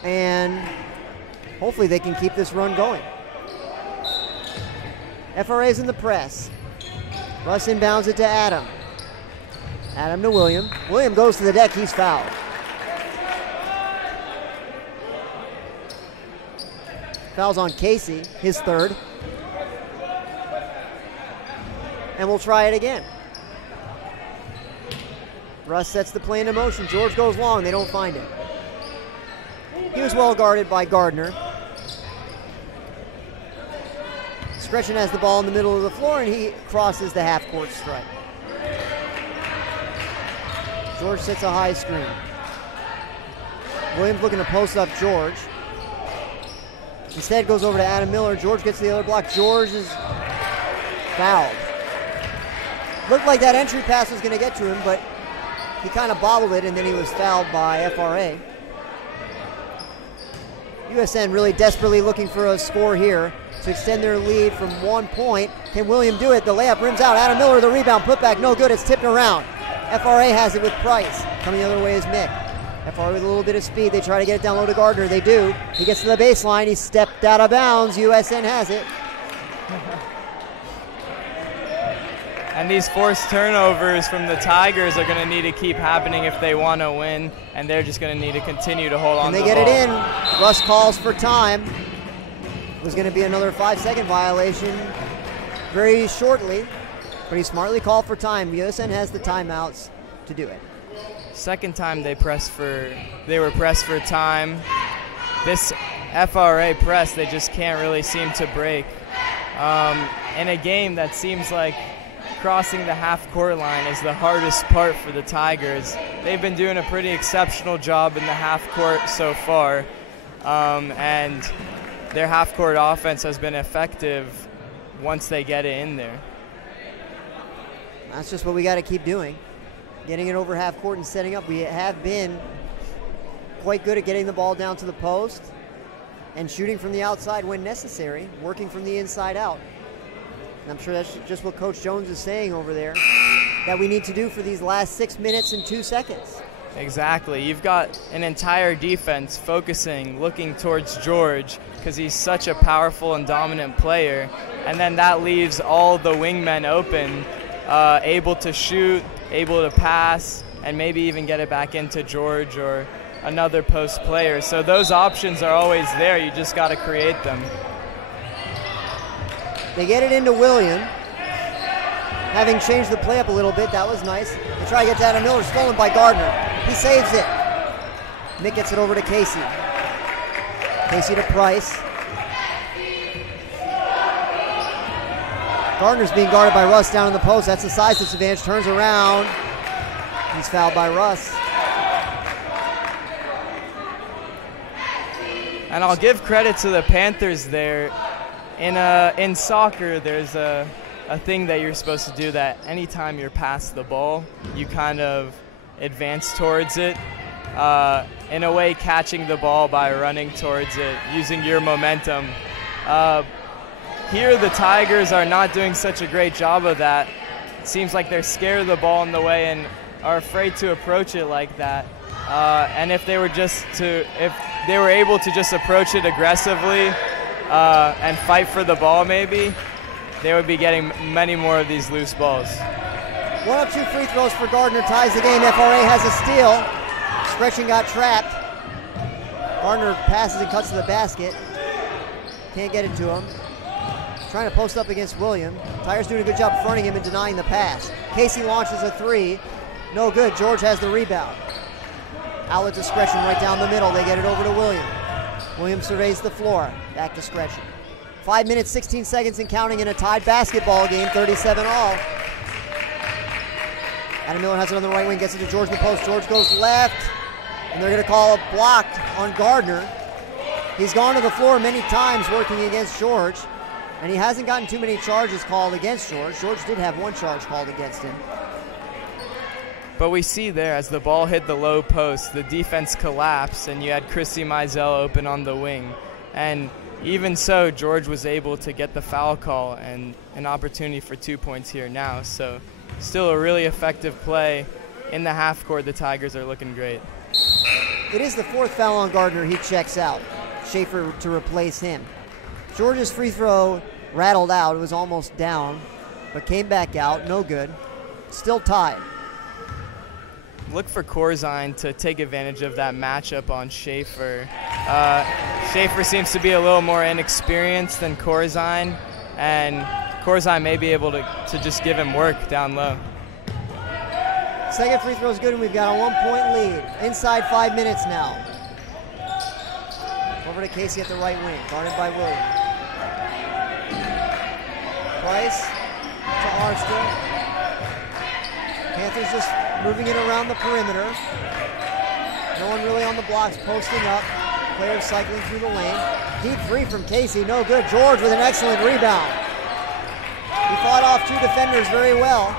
And hopefully they can keep this run going. FRA's in the press. Russ inbounds it to Adam. Adam to William. William goes to the deck. He's fouled. Foul's on Casey, his third. And we'll try it again. Russ sets the play into motion. George goes long. They don't find him. He was well guarded by Gardner. Gretchen has the ball in the middle of the floor, and he crosses the half-court stripe. George sets a high screen. Williams looking to post up George. Instead goes over to Adam Miller. George gets the other block. George is fouled. Looked like that entry pass was going to get to him, but he kind of bobbled it, and then he was fouled by FRA. USN really desperately looking for a score here to extend their lead from 1 point. Can William do it? The layup rims out. Adam Miller, the rebound, put back, no good. It's tipped around. FRA has it with Price. Coming the other way is Mick. FRA with a little bit of speed. They try to get it down low to Gardner. They do. He gets to the baseline. He stepped out of bounds. USN has it. And these forced turnovers from the Tigers are going to need to keep happening if they want to win, and they're just going to need to continue to hold on to the ball. And they get it in. Russ calls for time. It was going to be another 5-second violation very shortly, but he smartly called for time. USN has the timeouts to do it. Second time they were pressed for time. This FRA press, they just can't really seem to break. In a game that seems like crossing the half-court line is the hardest part for the Tigers. They've been doing a pretty exceptional job in the half-court so far, and their half-court offense has been effective once they get it in there. That's just what we got to keep doing, getting it over half-court and setting up. We have been quite good at getting the ball down to the post and shooting from the outside when necessary, working from the inside out. And I'm sure that's just what Coach Jones is saying over there, that we need to do for these last 6 minutes and 2 seconds. Exactly. You've got an entire defense focusing, looking towards George because he's such a powerful and dominant player. And then that leaves all the wingmen open, able to shoot, able to pass, and maybe even get it back into George or another post player. So those options are always there. You just got to create them. They get it into William. having changed the play up a little bit. That was nice. They try to get to Adam Miller, stolen by Gardner. He saves it. Mick gets it over to Casey. Casey to Price. Gardner's being guarded by Russ down in the post. That's a size disadvantage. Turns around. He's fouled by Russ. And I'll give credit to the Panthers there. In soccer, there's a thing that you're supposed to do that anytime you're past the ball, you kind of advance towards it. In a way, catching the ball by running towards it, using your momentum. Here, the Tigers are not doing such a great job of that. It seems like they're scared of the ball in the way and are afraid to approach it like that. And if they were able to just approach it aggressively and fight for the ball, maybe they would be getting many more of these loose balls. 1 of 2 free throws for Gardner ties the game. FRA has a steal. Stretching got trapped. Gardner passes and cuts to the basket. Can't get it to him. Trying to post up against William. Tigers doing a good job fronting him and denying the pass. Casey launches a 3. No good. George has the rebound. Outlet to Scretchen right down the middle. They get it over to William. William surveys the floor. Back to Scretchen. 5 minutes, 16 seconds and counting in a tied basketball game, 37 all. Adam Miller has it on the right wing, gets it to George in the post. George goes left, and they're going to call a block on Gardner. He's gone to the floor many times working against George, and he hasn't gotten too many charges called against George. George did have 1 charge called against him. But we see there, as the ball hit the low post, the defense collapsed, and you had Chrissy Mizell open on the wing. And even so, George was able to get the foul call and an opportunity for 2 points here now. So still a really effective play. In the half court, the Tigers are looking great. It is the 4th foul on Gardner. He checks out. Schaefer to replace him. George's free throw rattled out. It was almost down, but came back out. No good. Still tied. Look for Corzine to take advantage of that matchup on Schaefer. Schaefer seems to be a little more inexperienced than Corzine, and Corzine may be able to just give him work down low. Second free throw is good, and we've got a 1-point lead. Inside 5 minutes now. Over to Casey at the right wing, guarded by William. Price to Arston. Panthers just moving it around the perimeter. No one really on the blocks, posting up. Players cycling through the lane. Deep 3 from Casey, no good. George with an excellent rebound. He fought off 2 defenders very well.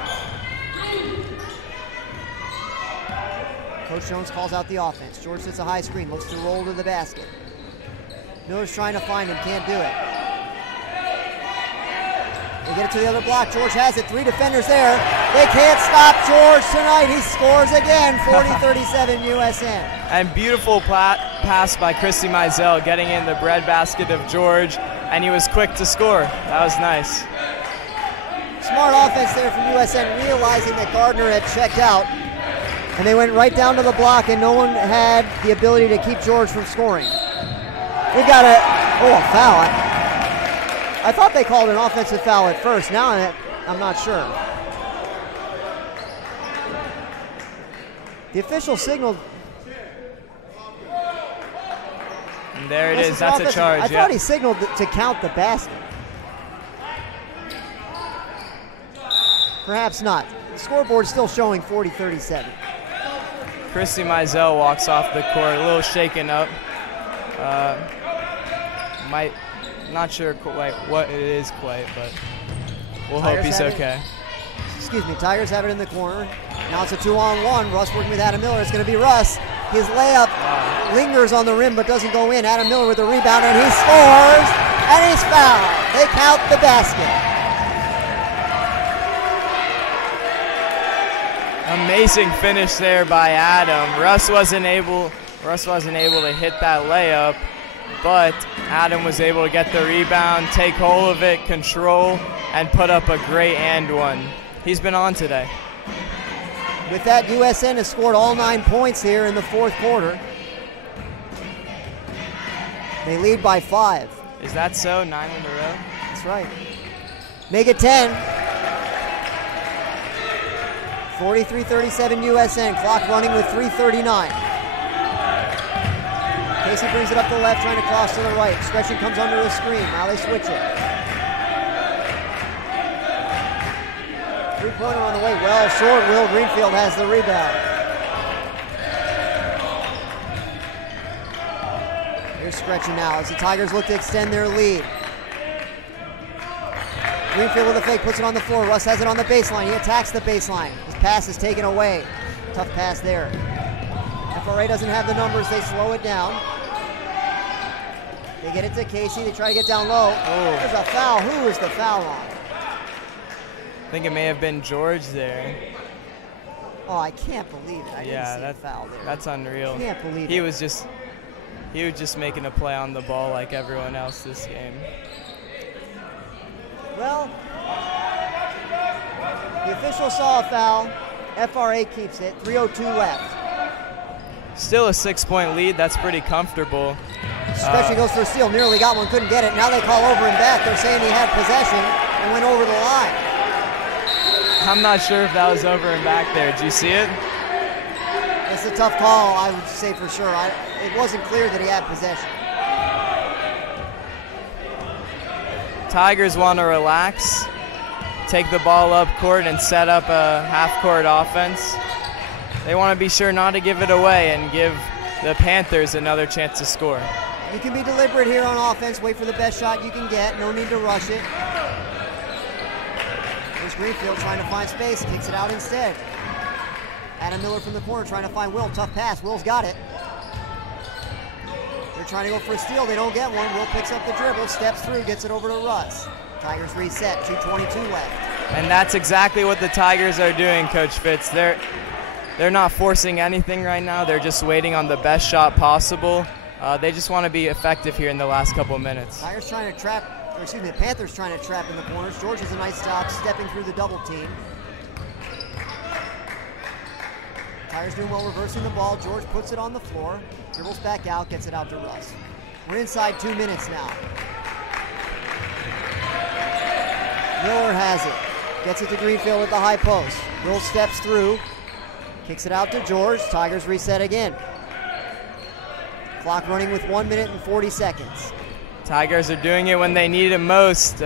Coach Jones calls out the offense. George sits a high screen, looks to roll to the basket. Miller's trying to find him, can't do it. They get it to the other block. George has it. 3 defenders there. They can't stop George tonight. He scores again. 40-37 USN. And beautiful pass by Chrissy Mizell, getting in the breadbasket of George, and he was quick to score. That was nice. Smart offense there from USN, realizing that Gardner had checked out. And they went right down to the block, and no one had the ability to keep George from scoring. We got a foul. I thought they called an offensive foul at first. Now I'm not sure. The official signaled. And there it is. That's a charge. I thought he signaled to count the basket. Perhaps not. The scoreboard is still showing 40-37. Chrissy Mizell walks off the court, a little shaken up. Not sure quite what it is quite, but we'll hope he's okay. Tigers have it in the corner. Now it's a 2-on-1. Russ working with Adam Miller. It's going to be Russ. His layup lingers on the rim but doesn't go in. Adam Miller with the rebound, and he scores, and he's fouled. They count the basket. Amazing finish there by Adam. Russ wasn't able to hit that layup, but Adam was able to get the rebound, take hold of it, control, and put up a great and one. He's been on today. With that, USN has scored all 9 points here in the 4th quarter. They lead by 5. Is that so? 9 in a row? That's right. Make it 10. 43-37 USN, clock running with 3:39. Casey brings it up the left, trying to cross to the right. Stretching comes under the screen. Now they switch it. Three-pointer on the way. Well short. Will Greenfield has the rebound. Here's Stretching now as the Tigers look to extend their lead. Greenfield with a fake, puts it on the floor. Russ has it on the baseline. He attacks the baseline. His pass is taken away. Tough pass there. FRA doesn't have the numbers. They slow it down. They get it to Casey. They try to get down low. Oh, there's a foul. Who is the foul on? I think it may have been George there. Oh, I can't believe it. I didn't see a foul there. That's unreal. I can't believe it. He was just making a play on the ball like everyone else this game. Well, the official saw a foul. FRA keeps it. 3:02 left. Still a 6-point lead. That's pretty comfortable. Stretching goes for a steal. Nearly got one. Couldn't get it. Now they call over and back. They're saying he had possession and went over the line. I'm not sure if that was over and back there. Did you see it? It's a tough call, I would say for sure. It wasn't clear that he had possession. Tigers want to relax, take the ball up court and set up a half-court offense. They want to be sure not to give it away and give the Panthers another chance to score. You can be deliberate here on offense. Wait for the best shot you can get. No need to rush it. Here's Greenfield trying to find space. Kicks it out instead. Adam Miller from the corner trying to find Will. Tough pass. Will's got it. They're trying to go for a steal. They don't get one. Will picks up the dribble, steps through, gets it over to Russ. Tigers reset. 2:22 left. And that's exactly what the Tigers are doing, Coach Fitz. They're not forcing anything right now. They're just waiting on the best shot possible. They just want to be effective here in the last couple of minutes. Tigers trying to trap, or excuse me, the Panthers trying to trap in the corners. George has a nice stop, stepping through the double team. Tigers doing well reversing the ball. George puts it on the floor, dribbles back out, gets it out to Russ. We're inside 2 minutes now. Miller has it. Gets it to Greenfield at the high post. Will steps through, kicks it out to George. Tigers reset again. Clock running with 1 minute and 40 seconds. Tigers are doing it when they need it most.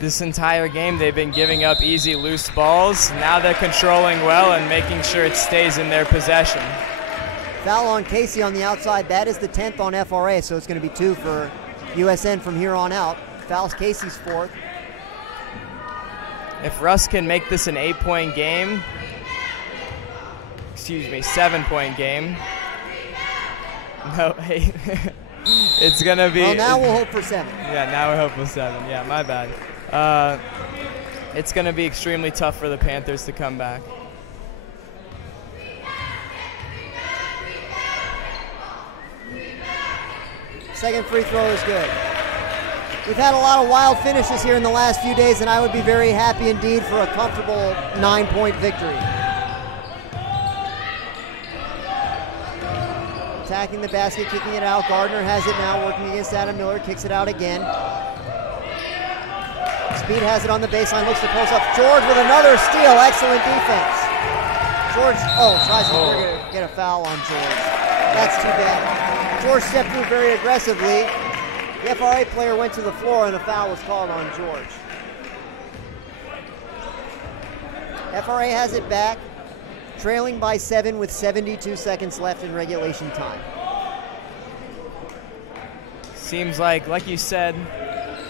This entire game they've been giving up easy loose balls. Now they're controlling well and making sure it stays in their possession. Foul on Casey on the outside. That is the 10th on FRA, so it's going to be 2 for USN from here on out. Fouls Casey's 4th. If Russ can make this an 8-point game, 7-point game. No, hey, it's going to be. Well, now we'll hope for 7. Yeah, now we hope for 7. Yeah, my bad. It's going to be extremely tough for the Panthers to come back. Second free throw is good. We've had a lot of wild finishes here in the last few days, and I would be very happy indeed for a comfortable 9-point victory. Attacking the basket, kicking it out. Gardner has it now, working against Adam Miller, kicks it out again. Speed has it on the baseline, looks to post up. George with another steal, excellent defense. George, tries to get a foul on George. That's too bad. George stepped through very aggressively. The FRA player went to the floor and a foul was called on George. FRA has it back, trailing by 7 with 72 seconds left in regulation time. Seems like you said,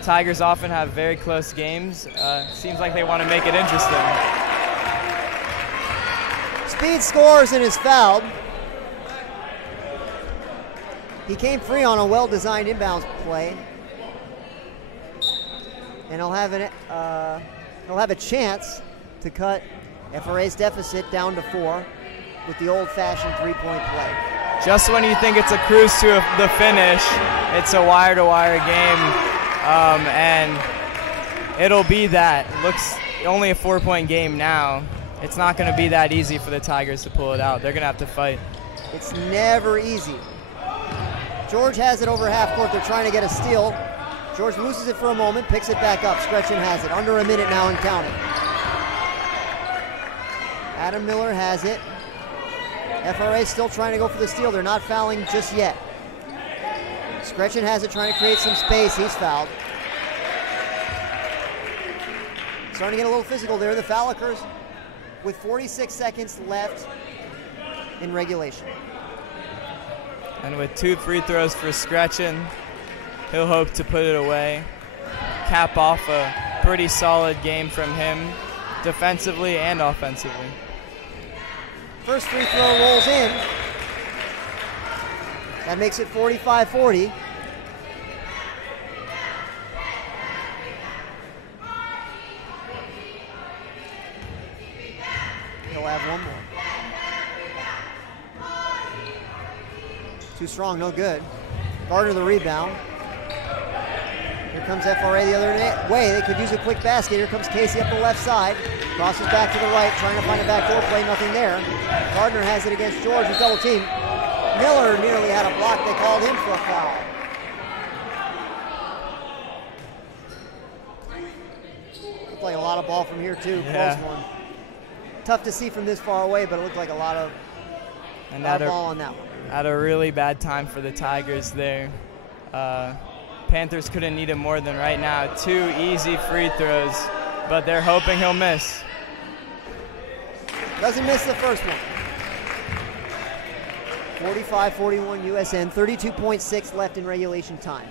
Tigers often have very close games. Seems like they want to make it interesting. Speed scores and is fouled. He came free on a well-designed inbounds play. And he'll have a chance to cut FRA's deficit down to 4 with the old-fashioned 3-point play. Just when you think it's a cruise to the finish, it's a wire-to-wire game, and it'll be that. It looks only a 4-point game now. It's not going to be that easy for the Tigers to pull it out. They're going to have to fight. It's never easy. George has it over half court. They're trying to get a steal. George loses it for a moment, picks it back up. Stretching has it. Under a minute now and counting. Adam Miller has it. FRA still trying to go for the steal. They're not fouling just yet. Scretchen has it, trying to create some space. He's fouled. Starting to get a little physical there. The foul occurs with 46 seconds left in regulation. And with 2 free throws for Scretchen, he'll hope to put it away. Cap off a pretty solid game from him, defensively and offensively. First free throw rolls in. That makes it 45-40. He'll have one more. Too strong, no good. Gardner the rebound. Here comes FRA the other way. They could use a quick basket. Here comes Casey up the left side. Crosses back to the right, trying to find a backdoor play, nothing there. Gardner has it against George, who's double teamed. Miller nearly had a block. They called him for a foul. Looked like a lot of ball from here, too. Yeah. Close one. Tough to see from this far away, but it looked like a lot of ball on that one. At a really bad time for the Tigers there. Panthers couldn't need him more than right now. 2 easy free throws, but they're hoping he'll miss. Doesn't miss the first one. 45-41 USN, 32.6 left in regulation time.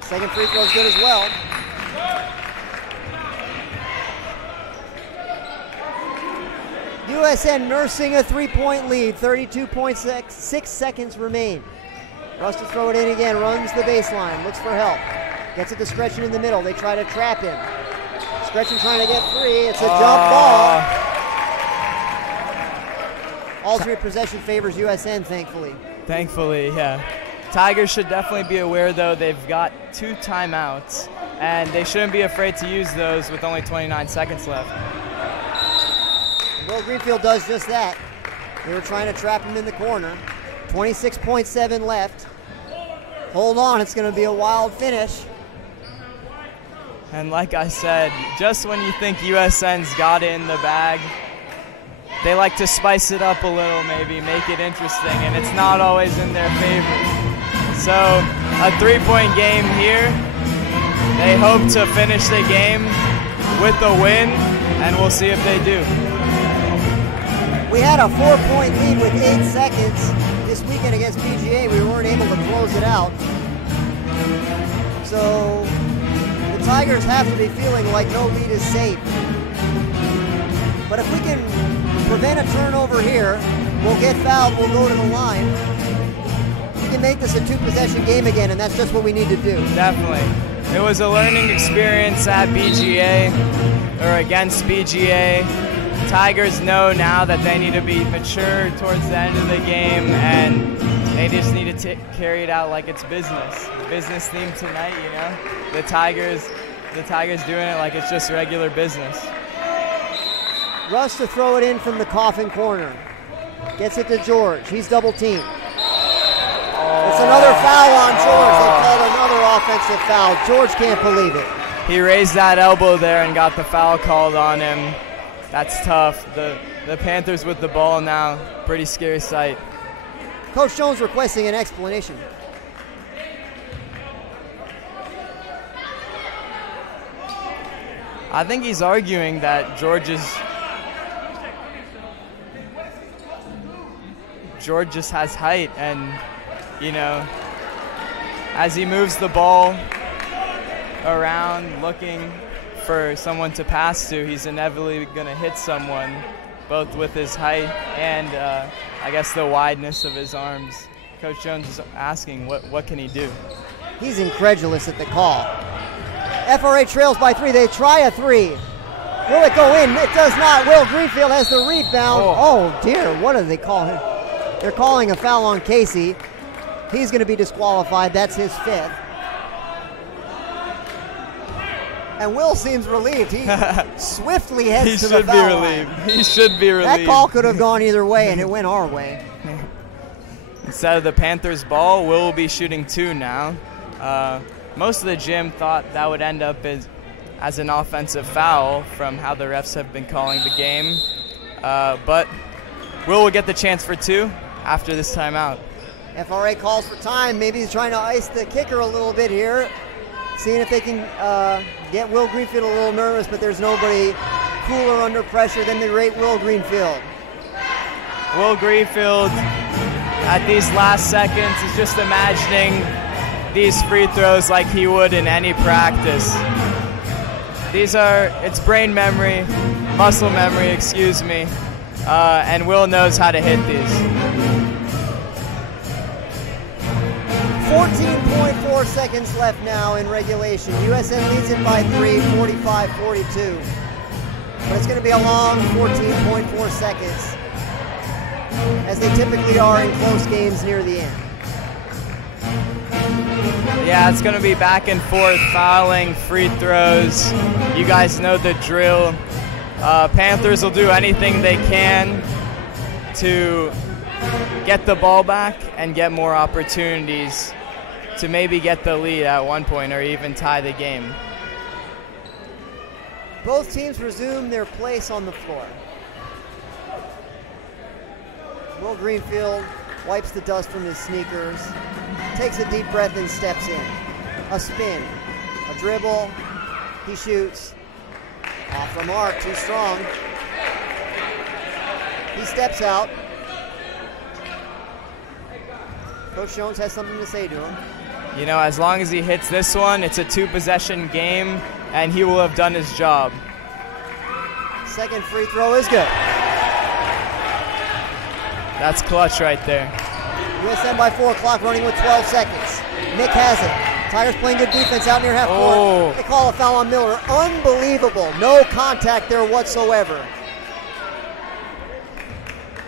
Second free throw is good as well. USN nursing a 3-point lead, 32.6 seconds remain. Russ to throw it in again, runs the baseline, looks for help. Gets it to Scretchen in the middle, they try to trap him. Scretchen trying to get free, it's a jump ball. Alternate possession favors USN, thankfully. Thankfully, yeah. Tigers should definitely be aware, though, they've got 2 timeouts, and they shouldn't be afraid to use those with only 29 seconds left. Will Greenfield does just that. They were trying to trap him in the corner. 26.7 left. Hold on, it's going to be a wild finish. And like I said, just when you think USN's got it in the bag, they like to spice it up a little, maybe make it interesting, and it's not always in their favor. So a 3-point game here. They hope to finish the game with a win, and we'll see if they do. We had a 4-point lead with 8 seconds this weekend against PGA. We weren't able to close it out. So the Tigers have to be feeling like no lead is safe. But if we can prevent a turnover here, we'll get fouled, we'll go to the line. We can make this a 2-possession game again, and that's just what we need to do. Definitely. It was a learning experience at BGA, or against BGA. Tigers know now that they need to be mature towards the end of the game, and they just need to carry it out like it's business. Business theme tonight, you know. The Tigers doing it like it's just regular business. Russ to throw it in from the coffin corner. Gets it to George. He's double teamed. It's another foul on George. They called another offensive foul. George can't believe it. He raised that elbow there and got the foul called on him. That's tough. The Panthers with the ball now, pretty scary sight. Coach Jones requesting an explanation. I think he's arguing that George just has height, and, you know, as he moves the ball around looking for someone to pass to, he's inevitably going to hit someone, both with his height and I guess the wideness of his arms. Coach Jones is asking, what can he do? He's incredulous at the call. FRA trails by 3. They try a 3. Will it go in? It does not. Will Greenfield has the rebound. Oh dear, what do they call him? They're calling a foul on Casey. He's going to be disqualified. That's his 5th. And Will seems relieved. He swiftly heads to the foul line. He should be relieved. That call could have gone either way, and it went our way. Instead of the Panthers' ball, Will be shooting 2 now. Most of the gym thought that would end up as an offensive foul from how the refs have been calling the game. But Will get the chance for 2 after this timeout. FRA calls for time. Maybe he's trying to ice the kicker a little bit here, seeing if they can get Will Greenfield a little nervous, but there's nobody cooler under pressure than the great Will Greenfield. Will Greenfield, at these last seconds, is just imagining these free throws like he would in any practice. It's brain memory, muscle memory, excuse me, and Will knows how to hit these. 14.4 seconds left now in regulation. USN leads it by 3, 45-42. But it's going to be a long 14.4 seconds, as they typically are in close games near the end. Yeah, it's going to be back and forth, fouling, free throws. You guys know the drill. Panthers will do anything they can to get the ball back and get more opportunities to maybe get the lead at one point or even tie the game. Both teams resume their place on the floor. Will Greenfield wipes the dust from his sneakers, takes a deep breath and steps in. A spin, a dribble, he shoots. Off the mark, too strong. He steps out. Coach Jones has something to say to him. You know, as long as he hits this one, it's a 2-possession game, and he will have done his job. Second free throw is good. That's clutch right there. USN by 4 o'clock, running with 12 seconds. Nick has it. Tigers playing good defense out near half court. They call a foul on Miller. Unbelievable. No contact there whatsoever.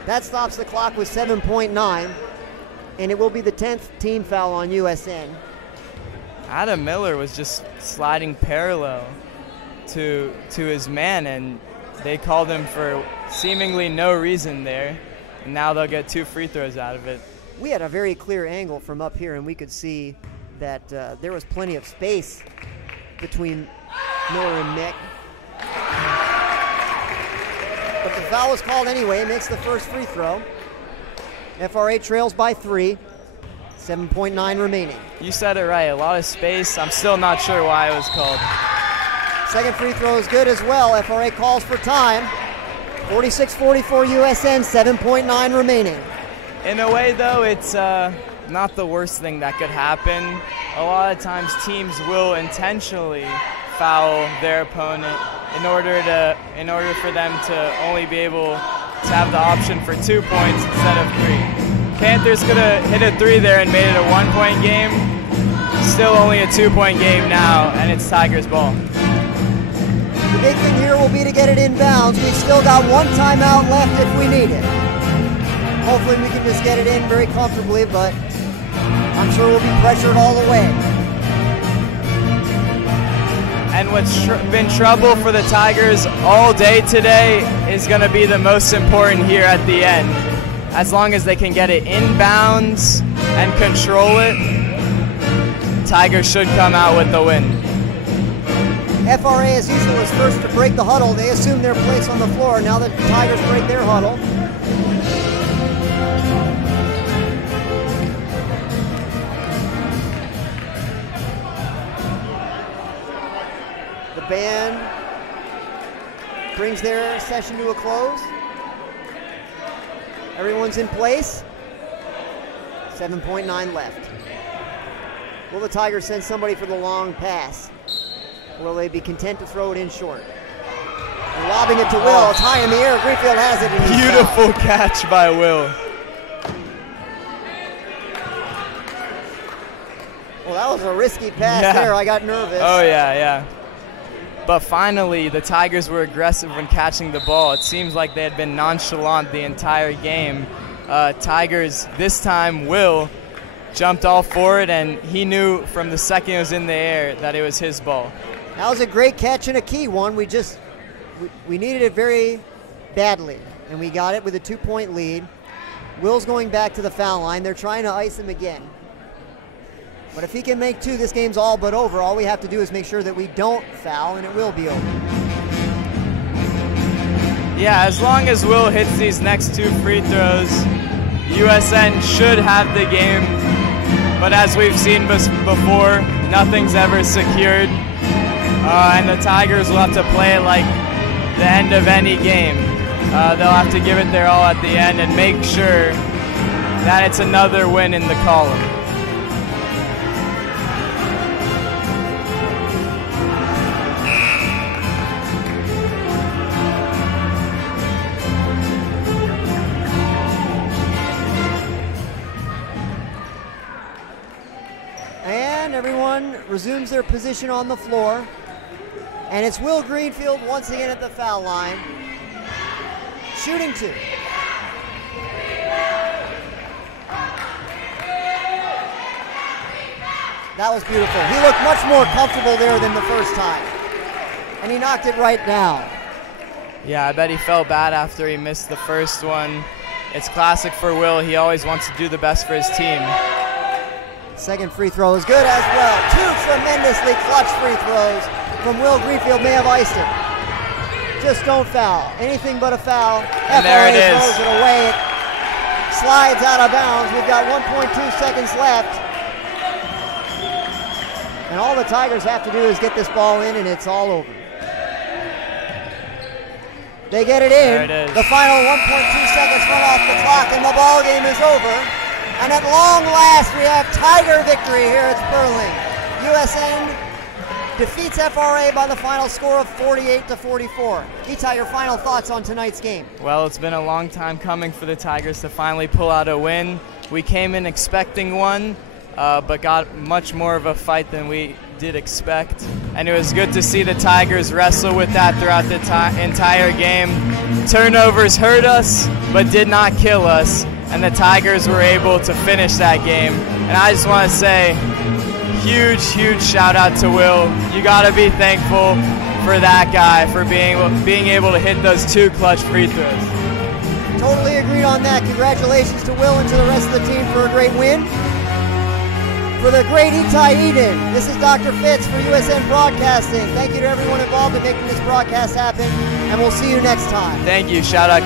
That stops the clock with 7.9, and it will be the 10th team foul on USN. Adam Miller was just sliding parallel to his man, and they called him for seemingly no reason there, and now they'll get 2 free throws out of it. We had a very clear angle from up here, and we could see that there was plenty of space between Miller and Nick. But the foul was called anyway. Makes the first free throw. FRA trails by 3. 7.9 remaining. You said it right. A lot of space. I'm still not sure why it was called. Second free throw is good as well. FRA calls for time. 46-44 USN. 7.9 remaining. In a way, though, it's not the worst thing that could happen. A lot of times teams will intentionally foul their opponent in order for them to only be able to have the option for 2 points instead of 3. Panthers could have hit a 3 there and made it a 1-point game. Still only a 2-point game now, and it's Tigers ball. The big thing here will be to get it inbounds. We've still got 1 timeout left if we need it. Hopefully we can just get it in very comfortably, but I'm sure we'll be pressured all the way. And what's been trouble for the Tigers all day today is going to be the most important here at the end. As long as they can get it inbounds and control it, Tigers should come out with the win. FRA, as usual, is first to break the huddle. They assume their place on the floor. Now that the Tigers break their huddle. The band brings their session to a close. Everyone's in place. 7.9 left. Will the Tigers send somebody for the long pass? Or will they be content to throw it in short? They're lobbing it to Will. It's high in the air. Greenfield has it. And beautiful catch by Will. Well, that was a risky pass there. I got nervous. Oh, yeah. But finally, the Tigers were aggressive when catching the ball. It seems like they had been nonchalant the entire game. Tigers, this time, Will jumped all for it, and he knew from the second it was in the air that it was his ball. That was a great catch and a key one. We needed it very badly, and we got it with a 2-point lead. Will's going back to the foul line. They're trying to ice him again. But if he can make 2, this game's all but over. All we have to do is make sure that we don't foul, and it will be over. Yeah, as long as Will hits these next 2 free throws, USN should have the game. But as we've seen before, nothing's ever secured. And the Tigers will have to play it like the end of any game. They'll have to give it their all at the end and make sure that it's another win in the column. And everyone resumes their position on the floor. And it's Will Greenfield once again at the foul line. Shooting 2. That was beautiful. He looked much more comfortable there than the first time. And he knocked it right down. Yeah, I bet he felt bad after he missed the first one. It's classic for Will. He always wants to do the best for his team. Second free throw is good as well. 2 tremendously clutch free throws from Will Greenfield. May have iced it. Just don't foul. Anything but a foul. And there it is. Throws it away. It slides out of bounds. We've got 1.2 seconds left. And all the Tigers have to do is get this ball in, and it's all over. They get it in. There it is. The final 1.2 seconds run off the clock, and the ball game is over. And at long last, we have Tiger victory here at Sperling. USN defeats FRA by the final score of 48-44. Itai, your final thoughts on tonight's game? Well, it's been a long time coming for the Tigers to finally pull out a win. We came in expecting one, but got much more of a fight than we did expect. And it was good to see the Tigers wrestle with that throughout the entire game. Turnovers hurt us, but did not kill us. And the Tigers were able to finish that game. And I just want to say, huge, huge shout out to Will. You got to be thankful for that guy, for being able to hit those 2 clutch free throws. Totally agreed on that. Congratulations to Will and to the rest of the team for a great win. For the great Itai Eden, this is Dr. Fitz for USN Broadcasting. Thank you to everyone involved in making this broadcast happen, and we'll see you next time. Thank you. Shout out